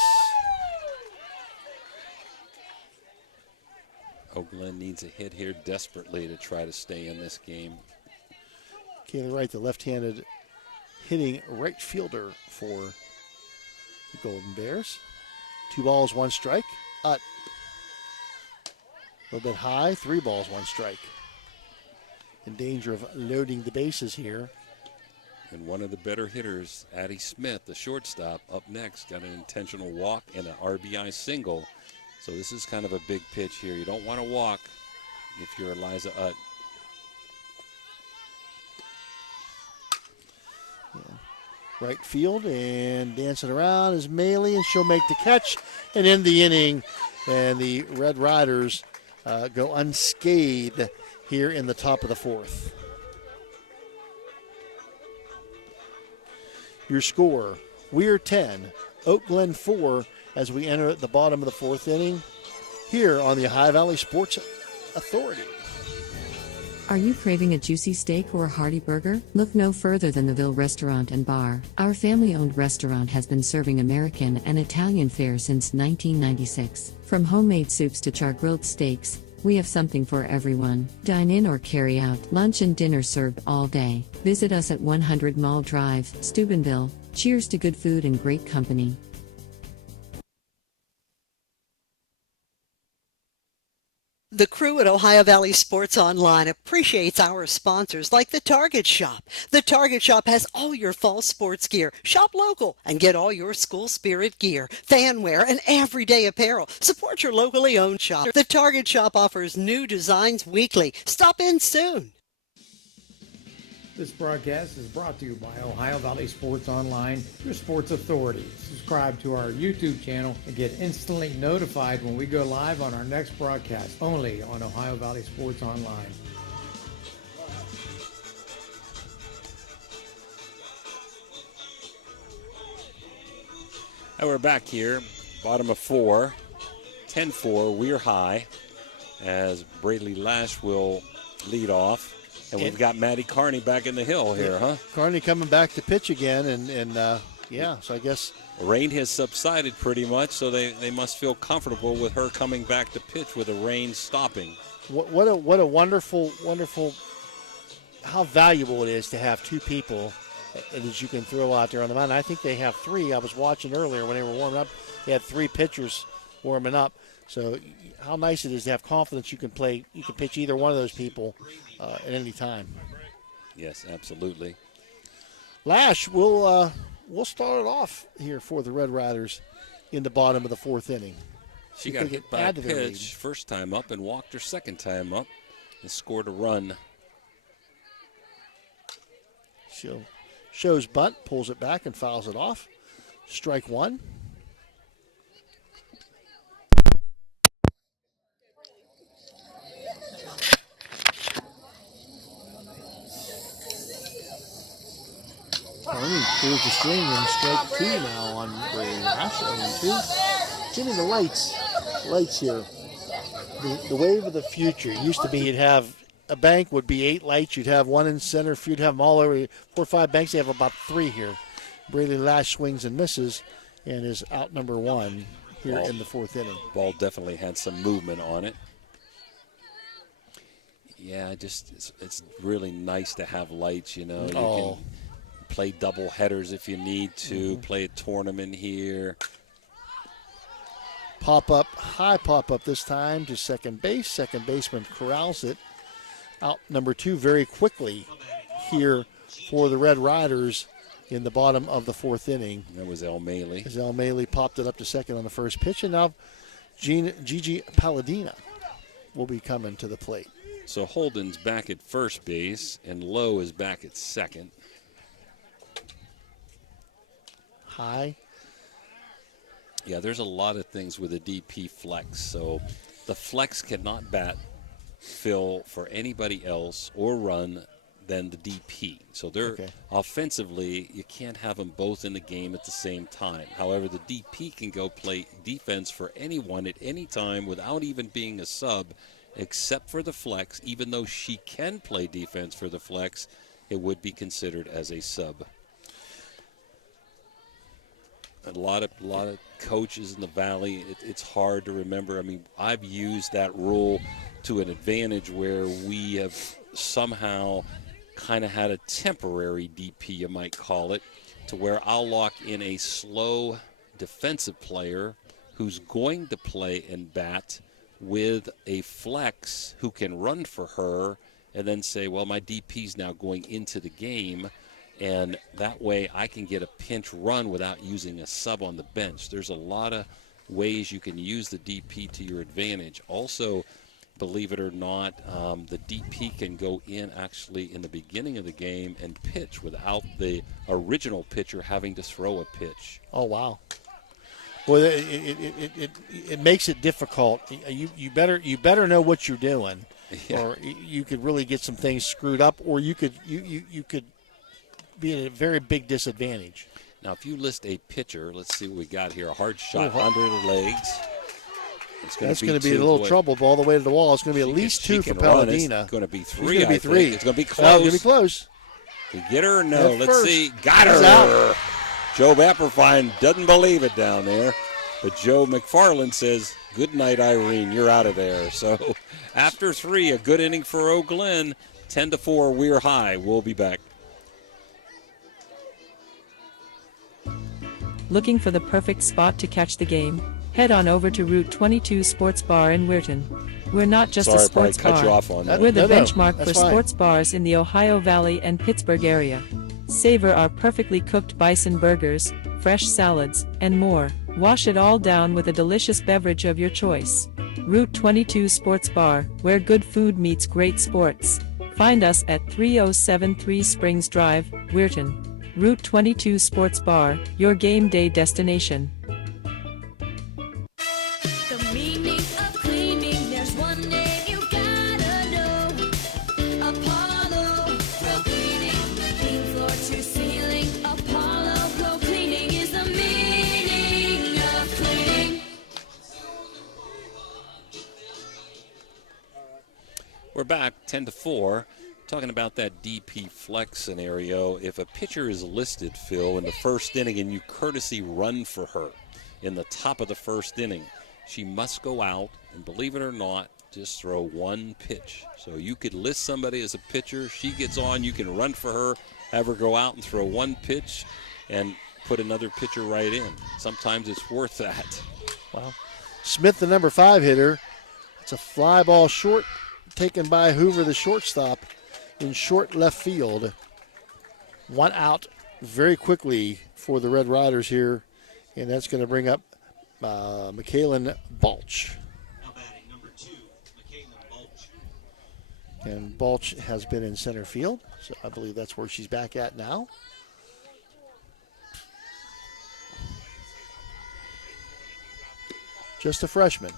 Glen needs a hit here desperately to try to stay in this game. Kayla Wright, the left-handed hitting right fielder for the Golden Bears. 2 balls, 1 strike. A little bit high, 3 balls, 1 strike. In danger of loading the bases here. And one of the better hitters, Addie Smith, the shortstop, up next, got an intentional walk and an RBI single. So this is kind of a big pitch here. You don't want to walk if you're Eliza Utt. Yeah. Right field, and dancing around is Maley, and she'll make the catch and end the inning. And the Red Riders go unscathed here in the top of the 4th. Your score, Weir 10, Oak Glen 4, as we enter the bottom of the 4th inning here on the Ohio Valley Sports Authority. Are you craving a juicy steak or a hearty burger? Look no further than the Ville Restaurant and Bar. Our family-owned restaurant has been serving American and Italian fare since 1996. From homemade soups to char-grilled steaks, we have something for everyone. Dine in or carry out. Lunch and dinner served all day. Visit us at 100 Mall Drive, Steubenville. Cheers to good food and great company. The crew at Ohio Valley Sports Online appreciates our sponsors like the Target Shop. The Target Shop has all your fall sports gear. Shop local and get all your school spirit gear, fan wear, and everyday apparel. Support your locally owned shop. The Target Shop offers new designs weekly. Stop in soon. This broadcast is brought to you by Ohio Valley Sports Online, your sports authority. Subscribe to our YouTube channel and get instantly notified when we go live on our next broadcast, only on Ohio Valley Sports Online. And we're back here, bottom of 4, 10-4, Weir High, as Braley Lash will lead off. And we've got Maddie Carney back in the hill here, huh? Carney coming back to pitch again, and so I guess rain has subsided pretty much, so they must feel comfortable with her coming back to pitch with the rain stopping. What a wonderful, how valuable it is to have two people that you can throw out there on the mound. I think they have 3. I was watching earlier when they were warming up. They had 3 pitchers warming up. So how nice it is to have confidence you can pitch either one of those people at any time. Yes, absolutely. Lash, we'll start it off here for the Red Riders in the bottom of the 4th inning. She got hit by a pitch first time up and walked her second time up and scored a run. She'll shows bunt, pulls it back and fouls it off. Strike 1. Carney pulls the string and strike 2 now on Brady Lash. 2. Jimmy, the lights here. The wave of the future. It used to be you'd have a bank would be 8 lights. You'd have 1 in center. If you'd have them all over 4 or 5 banks, they have about 3 here. Brady Lash swings and misses and is out number 1 here in the 4th inning. Ball definitely had some movement on it. Yeah, it's really nice to have lights, you know. You can play double headers if you need to, play a tournament here. High pop up this time to second base. Second baseman corrals it. Out number 2 very quickly here for the Red Riders in the bottom of the 4th inning. That was El Maley. As El Maley popped it up to second on the first pitch, and now Gigi Palladina will be coming to the plate. So Holden's back at first base, and Lowe is back at second. High. Yeah, there's a lot of things with a DP flex. So the flex cannot bat fill for anybody else or run than the DP. So they're offensively, you can't have them both in the game at the same time. However, the DP can go play defense for anyone at any time without even being a sub, except for the flex. Even though she can play defense for the flex, it would be considered as a sub. A lot of coaches in the Valley, it's hard to remember. I mean, I've used that rule to an advantage where we have somehow kind of had a temporary DP, you might call it, to where I'll lock in a slow defensive player who's going to play and bat with a flex who can run for her, and then say, well, my DP's now going into the game, and that way I can get a pinch run without using a sub on the bench. There's a lot of ways you can use the DP to your advantage. Also, believe it or not, the DP can go in actually in the beginning of the game and pitch without the original pitcher having to throw a pitch. Oh, wow. Well, it makes it difficult. You better know what you're doing, or you could really get some things screwed up, or you could be at a very big disadvantage. Now, if you list a pitcher, let's see what we got here. A hard shot under the legs. That's going to be a little trouble all the way to the wall. It's going to be at least 2 for Palladina. It's going to be 3. It's going to be 3. It's going to be close. Oh, it's going to be close. We get her? No. Let's first. see. Got her. He's out. Joe Bapperfine doesn't believe it down there. But Joe McFarland says, good night, Irene. You're out of there. So after 3, a good inning for Eau Glen. 10-4, Weir High. We'll be back. Looking for the perfect spot to catch the game? Head on over to Route 22 Sports Bar in Weirton. We're not just a sports bar. We're the benchmark for sports bars in the Ohio Valley and Pittsburgh area. Savor our perfectly cooked bison burgers, fresh salads, and more. Wash it all down with a delicious beverage of your choice. Route 22 Sports Bar, where good food meets great sports. Find us at 3073 Springs Drive, Weirton. Route 22 Sports Bar, your game day destination. The meaning of cleaning, there's one name you gotta know. Apollo Pro Cleaning. Clean floor to ceiling. Apollo Pro Cleaning is the meaning We're back 10-4, talking about that DP flex scenario. If a pitcher is listed, Phil, in the first inning and you courtesy run for her in the top of the first inning, she must go out and, believe it or not, just throw one pitch. So you could list somebody as a pitcher. She gets on, you can run for her, have her go out and throw one pitch and put another pitcher right in. Sometimes it's worth that. Wow. Smith, the number 5 hitter. It's a fly ball short, taken by Hoover, the shortstop, in short left field. One out very quickly for the Red Riders here, and that's going to bring up Michaelin Balch. Now batting number 2, Michaelin Balch. And Balch has been in center field, so I believe that's where she's back at now. Just a freshman.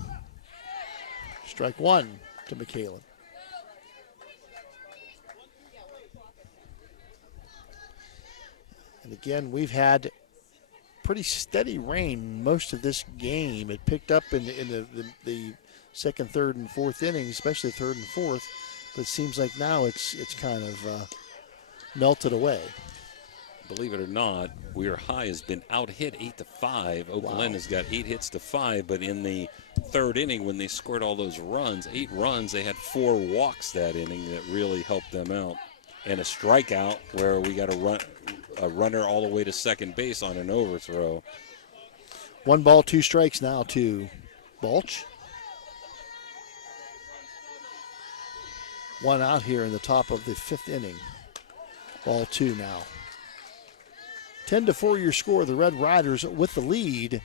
Strike one to Michaelin. And again, we've had pretty steady rain most of this game. It picked up in the second, third, and fourth innings, especially third and fourth. But it seems like now it's kind of melted away. Believe it or not, Weir High has been out-hit 8-5. Oak Glen has got 8 hits to 5, but in the third inning when they scored all those runs, 8 runs, they had 4 walks that inning that really helped them out. And a strikeout where we got a runner all the way to second base on an overthrow. 1 ball, 2 strikes now to Balch. 1 out here in the top of the 5th inning. Ball 2 now. 10-4 your score. The Red Riders with the lead.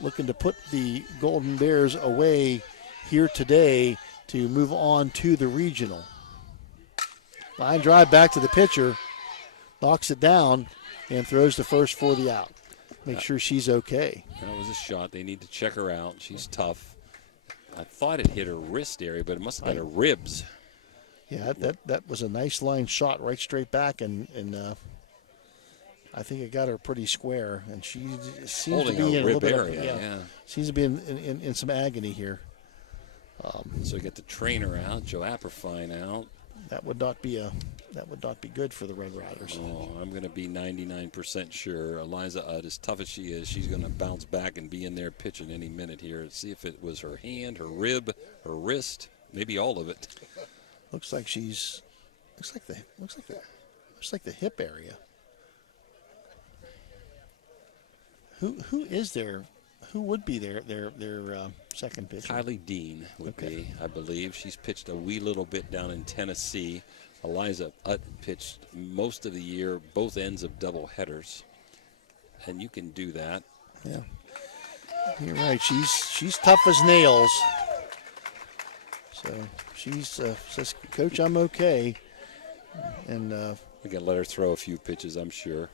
Looking to put the Golden Bears away here today to move on to the regional. Line drive back to the pitcher. Knocks it down and throws to first for the out. Make sure she's okay. That was a shot. They need to check her out. She's tough. I thought it hit her wrist area, but it must have been her ribs. Yeah, that was a nice line shot right straight back, and I think it got her pretty square, and she seems holding to be in a little bit area, yeah. Seems to be in some agony here. So we get the trainer out, Joe Apperfine out. That would not be good for the Red Riders. Oh, I'm going to be 99% sure. Eliza Udd, as tough as she is, she's going to bounce back and be in there pitching any minute here. See if it was her hand, her rib, her wrist, maybe all of it. Looks like the hip area. Who is there? Who would be their second pitcher? Kylie Dean would be, I believe. She's pitched a wee little bit down in Tennessee. Eliza Utt pitched most of the year, both ends of double headers, and you can do that. Yeah, you're right. She's tough as nails. So she says, "Coach, I'm okay," and we can let her throw a few pitches, I'm sure.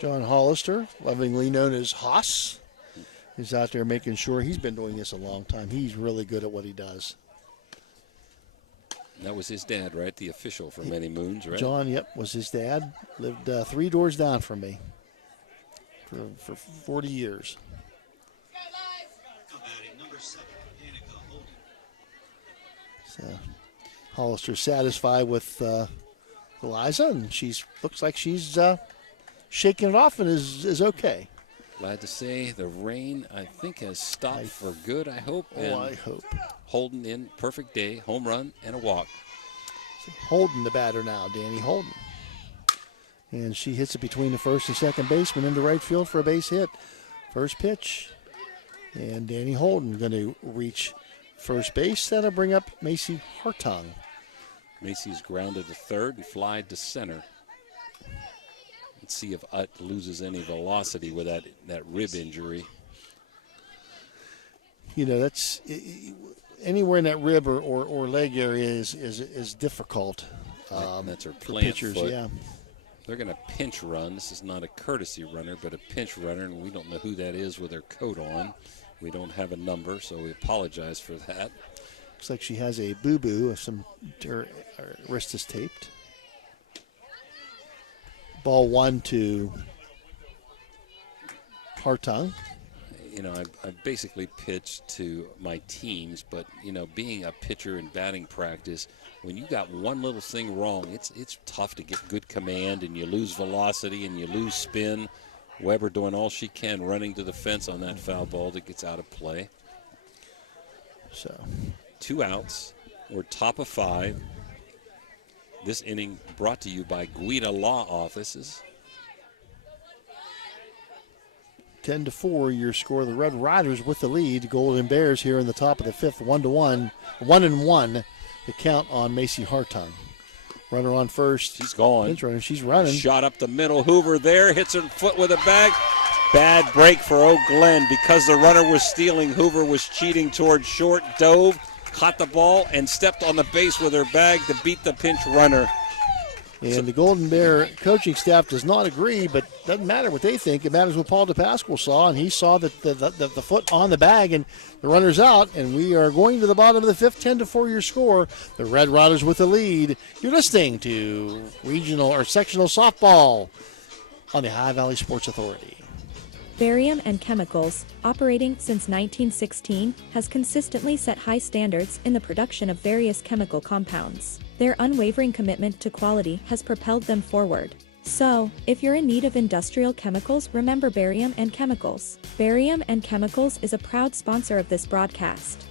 John Hollister, lovingly known as Haas, is out there making sure. He's been doing this a long time. He's really good at what he does. That was his dad, right? The official for many moons, right? John, yep, was his dad. Lived 3 doors down from me for 40 years. So Hollister satisfied with Eliza, and looks like she's shaking it off and is okay. Glad to say the rain, I think, has stopped for good, I hope. I hope. Holden in, perfect day, home run, and a walk. Holden the batter now, Danny Holden. And she hits it between the first and second baseman into right field for a base hit. First pitch. And Danny Holden going to reach first base. That'll bring up Macy Hartung. Macy's grounded to third and flied to center. Let's see if Utt loses any velocity with that rib injury. You know, that's anywhere in that rib or leg area is difficult. That's her for plant pitchers. foot. Yeah, they're going to pinch run. This is not a courtesy runner, but a pinch runner, and we don't know who that is with her coat on. We don't have a number, so we apologize for that. Looks like she has a boo-boo. Her wrist is taped. Ball 1 to Hartung. You know, I basically pitched to my teams, but, you know, being a pitcher in batting practice, when you got one little thing wrong, it's tough to get good command, and you lose velocity and you lose spin. Weber doing all she can, running to the fence on that foul ball that gets out of play. So 2 outs. We're top of 5. This inning brought to you by Guida Law Offices. 10-4, your score. The Red Riders with the lead. Golden Bears here in the top of the 5th, 1-1. 1-1, the count on Macy Hartung. Runner on first. She's gone. She's running. Shot up the middle. Hoover there. Hits her foot with a bag. Bad break for Oak Glen. Because the runner was stealing, Hoover was cheating towards short. Dove, caught the ball, and stepped on the base with her bag to beat the pinch runner. And the Golden Bear coaching staff does not agree, but doesn't matter what they think. It matters what Paul DePasquale saw, and he saw that the foot on the bag, and the runner's out, and we are going to the bottom of the 5th, 10-4 your score. The Red Riders with the lead. You're listening to regional or sectional softball on the High Valley Sports Authority. Barium and Chemicals, operating since 1916, has consistently set high standards in the production of various chemical compounds. Their unwavering commitment to quality has propelled them forward. So, if you're in need of industrial chemicals, remember Barium and Chemicals. Barium and Chemicals is a proud sponsor of this broadcast.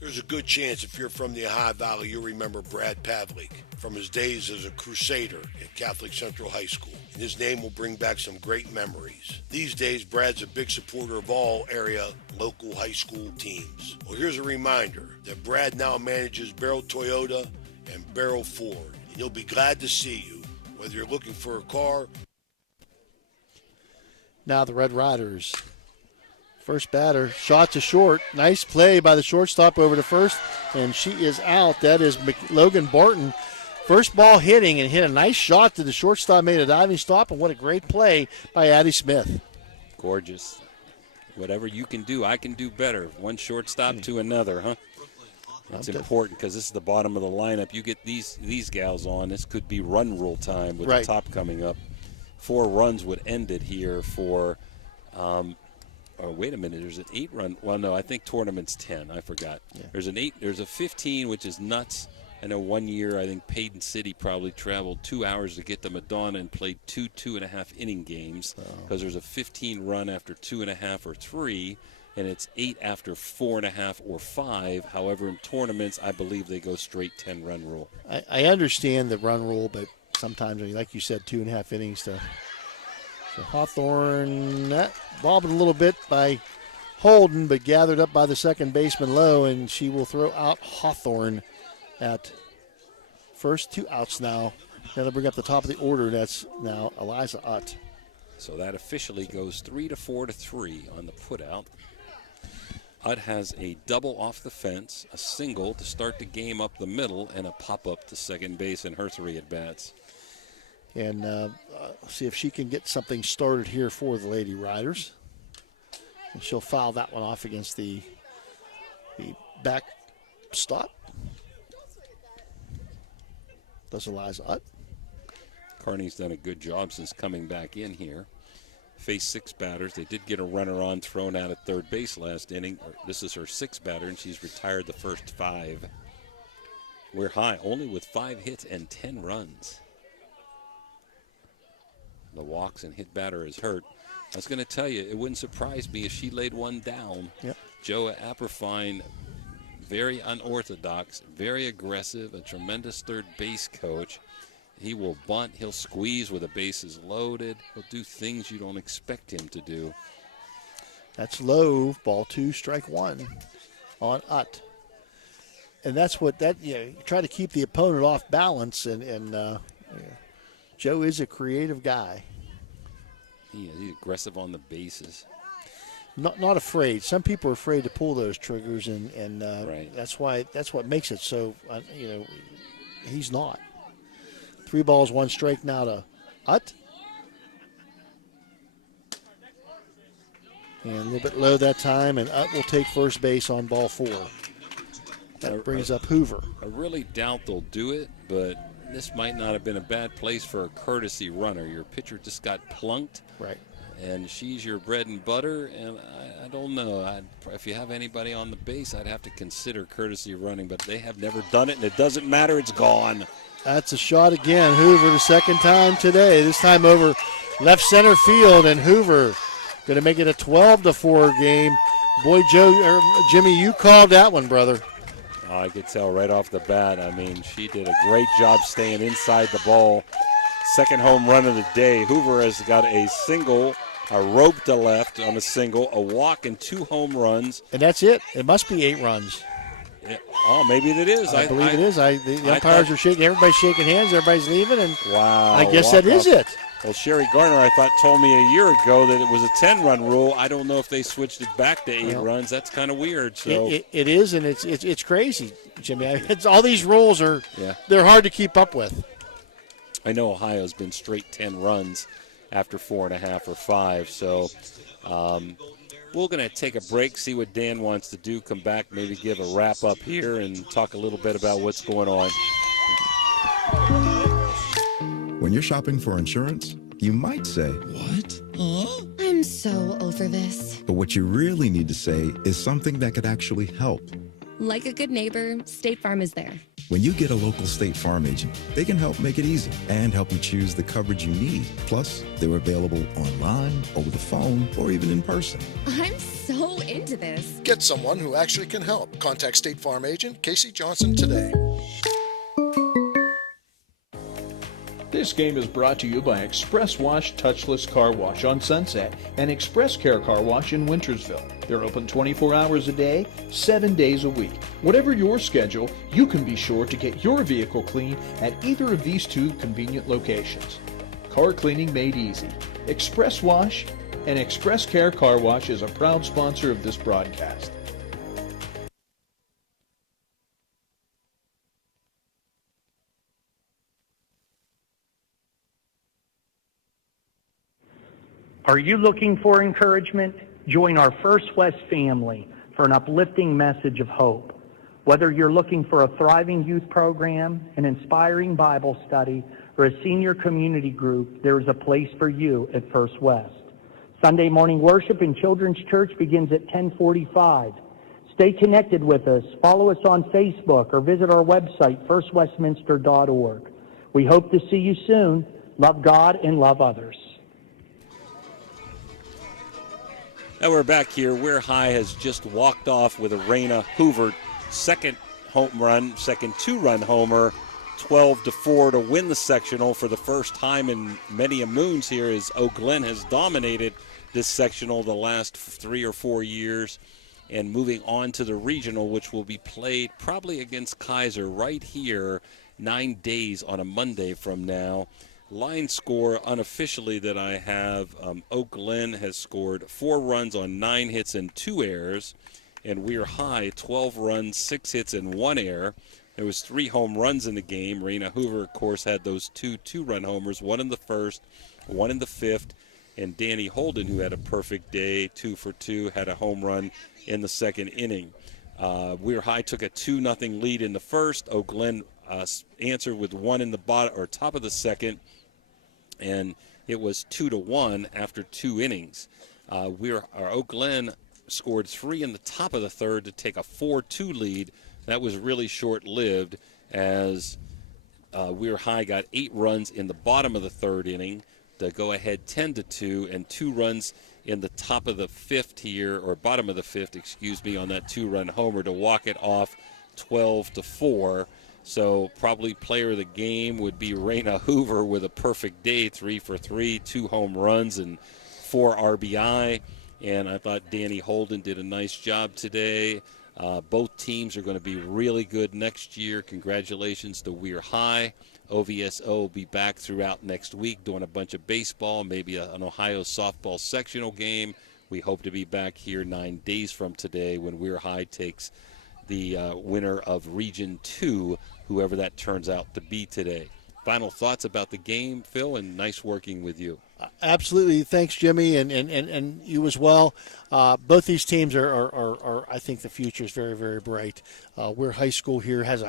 There's a good chance if you're from the Ohio Valley, you'll remember Brad Pavlik from his days as a crusader at Catholic Central High School. And his name will bring back some great memories. These days, Brad's a big supporter of all area local high school teams. Well, here's a reminder that Brad now manages Barrel Toyota and Barrel Ford. And he'll be glad to see you, whether you're looking for a car. Now the Red Riders. First batter, shot to short. Nice play by the shortstop over to first, and she is out. That is Logan Barton. First ball hitting and hit a nice shot to the shortstop, made a diving stop, and what a great play by Addie Smith. Gorgeous. Whatever you can do, I can do better. One shortstop to another, huh? It's important because this is the bottom of the lineup. You get these gals on, this could be run rule time with the top coming up. 4 runs would end it here for oh, wait a minute. There's an 8-run. Well, no, I think tournament's 10. I forgot. Yeah. There's an 8. There's a 15, which is nuts. I know one year I think Payton City probably traveled 2 hours to get to Madonna and played 2.5 inning games because there's a 15 run after 2.5 or 3, and it's 8 after 4.5 or 5. However, in tournaments, I believe they go straight 10-run rule. I understand the run rule, but sometimes, like you said, 2.5 innings to. So Hawthorne, that bobbed a little bit by Holden, but gathered up by the second baseman Lowe, and she will throw out Hawthorne at first. 2 outs now. That'll bring up the top of the order. That's now Eliza Utt. So that officially goes 3-4-3 on the putout. Utt has a double off the fence, a single to start the game up the middle, and a pop-up to second base in her 3 at-bats. And see if she can get something started here for the Lady Riders. And she'll foul that one off against the back stop. Does Eliza Utt. Carney's done a good job since coming back in here. Faced 6 batters. They did get a runner on thrown out at third base last inning. This is her 6th batter, and she's retired the first 5. We're high, only with 5 hits and 10 runs. The walks and hit batter is hurt. I was going to tell you, it wouldn't surprise me if she laid one down. Yep. Joe Apperfine, very unorthodox, very aggressive, a tremendous third base coach. He will bunt. He'll squeeze with the bases loaded. He'll do things you don't expect him to do. That's low. Ball 2, strike 1 on Utt. And that's what you try to keep the opponent off balance, and Joe is a creative guy. He's aggressive on the bases. Not afraid. Some people are afraid to pull those triggers, and right. that's what makes it so. He's not. 3 balls, 1 strike now to Utt. And a little bit low that time, and Utt will take first base on ball 4. That brings up Hoover. I really doubt they'll do it, but this might not have been a bad place for a courtesy runner. Your pitcher just got plunked. Right. And she's your bread and butter, and I don't know. If you have anybody on the base, I'd have to consider courtesy running, but they have never done it, and it doesn't matter. It's gone. That's a shot again. Hoover the second time today, this time over left center field, and Hoover going to make it a 12-4 game. Boy, Jimmy, you called that one, brother. Oh, I could tell right off the bat. I mean, she did a great job staying inside the ball. Second home run of the day. Hoover has got a single, a rope to left on a single, a walk, and 2 home runs. And that's it. It must be 8 runs. Maybe it is. I believe it is. The umpires are shaking. Everybody's shaking hands. Everybody's leaving. And wow. I guess that is it. Well, Sherry Garner, I thought, told me a year ago that it was a 10-run rule. I don't know if they switched it back to 8 runs. That's kind of weird. So it is, and it's crazy, Jimmy. All these rules they're hard to keep up with. I know Ohio's been straight 10 runs after 4.5 or 5. So we're going to take a break, see what Dan wants to do, come back, maybe give a wrap-up here and talk a little bit about what's going on. When you're shopping for insurance, you might say, "What? Huh? I'm so over this." But what you really need to say is something that could actually help. Like a good neighbor, State Farm is there. When you get a local State Farm agent, they can help make it easy and help you choose the coverage you need. Plus, they're available online, over the phone, or even in person. I'm so into this. Get someone who actually can help. Contact State Farm agent Casey Johnson today. This game is brought to you by Express Wash Touchless Car Wash on Sunset and Express Care Car Wash in Wintersville. They're open 24 hours a day, 7 days a week. Whatever your schedule, you can be sure to get your vehicle clean at either of these 2 convenient locations. Car cleaning made easy. Express Wash and Express Care Car Wash is a proud sponsor of this broadcast. Are you looking for encouragement? Join our First West family for an uplifting message of hope. Whether you're looking for a thriving youth program, an inspiring Bible study, or a senior community group, there is a place for you at First West. Sunday morning worship in Children's Church begins at 10:45. Stay connected with us. Follow us on Facebook or visit our website, firstwestminster.org. We hope to see you soon. Love God and love others. Now we're back here. Weir High has just walked off with a Raina Hoover second home run, second 2-run homer, 12-4 to win the sectional for the first time in many a moons here as Oak Glen has dominated this sectional the last 3 or 4 years. And moving on to the regional, which will be played probably against Kaiser right here 9 days on a Monday from now. Line score unofficially that I have, Oak Glen has scored 4 runs on 9 hits and 2 errors, and Weir High 12 runs, 6 hits and 1 error. There was 3 home runs in the game. Raina Hoover, of course, had those 2 2-run homers, 1 in the first, 1 in the 5th, and Danny Holden, who had a perfect day, 2 for 2, had a home run in the second inning. Weir High took a 2-0 lead in the first. Oak Glen answered with 1 in the bottom or top of the second, and it was 2-1 after 2 innings. Oak Glen scored 3 in the top of the third to take a 4-2 lead. That was really short-lived as Weir High got 8 runs in the bottom of the third inning to go ahead 10-2, and 2 runs in the top of the 5th here, or bottom of the 5th, excuse me, on that 2-run homer to walk it off 12-4. So probably player of the game would be Raina Hoover with a perfect day, 3 for 3, 2 home runs and 4 RBI. And I thought Danny Holden did a nice job today. Both teams are going to be really good next year. Congratulations to Weir High. OVSO will be back throughout next week doing a bunch of baseball, maybe an Ohio softball sectional game. We hope to be back here 9 days from today when Weir High takes the winner of Region 2, whoever that turns out to be today. Final thoughts about the game, Phil, and nice working with you. Absolutely. Thanks, Jimmy, and you as well. Both these teams are I think the future is very, very bright. Weir High School here has,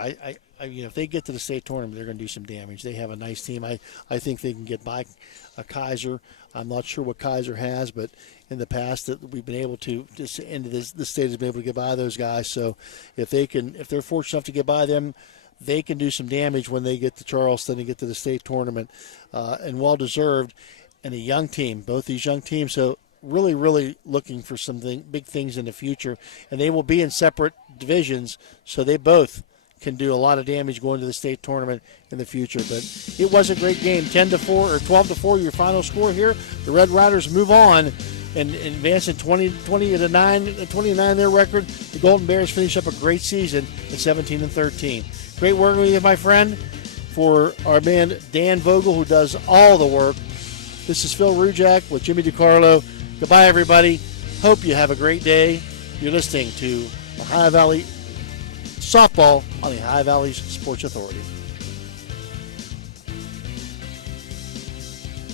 if they get to the state tournament, they're going to do some damage. They have a nice team. I think they can get by a Kaiser. I'm not sure what Kaiser has, but in the past that we've been able to, just into this state has been able to get by those guys. So if they're fortunate enough to get by them, they can do some damage when they get to Charleston and get to the state tournament, and well deserved. And a young team, both these young teams. So really, really looking for some big things in the future, and they will be in separate divisions, so they both can do a lot of damage going to the state tournament in the future. But it was a great game, 10-4 or 12-4, your final score here. The Red Riders move on and advance in 20-9 their record. The Golden Bears finish up a great season at 17-13. Great working with you, my friend. For our man Dan Vogel, who does all the work, this is Phil Rujak with Jimmy DiCarlo. Goodbye, everybody. Hope you have a great day. You're listening to Ohio Valley Softball on the Ohio Valley Sports Authority.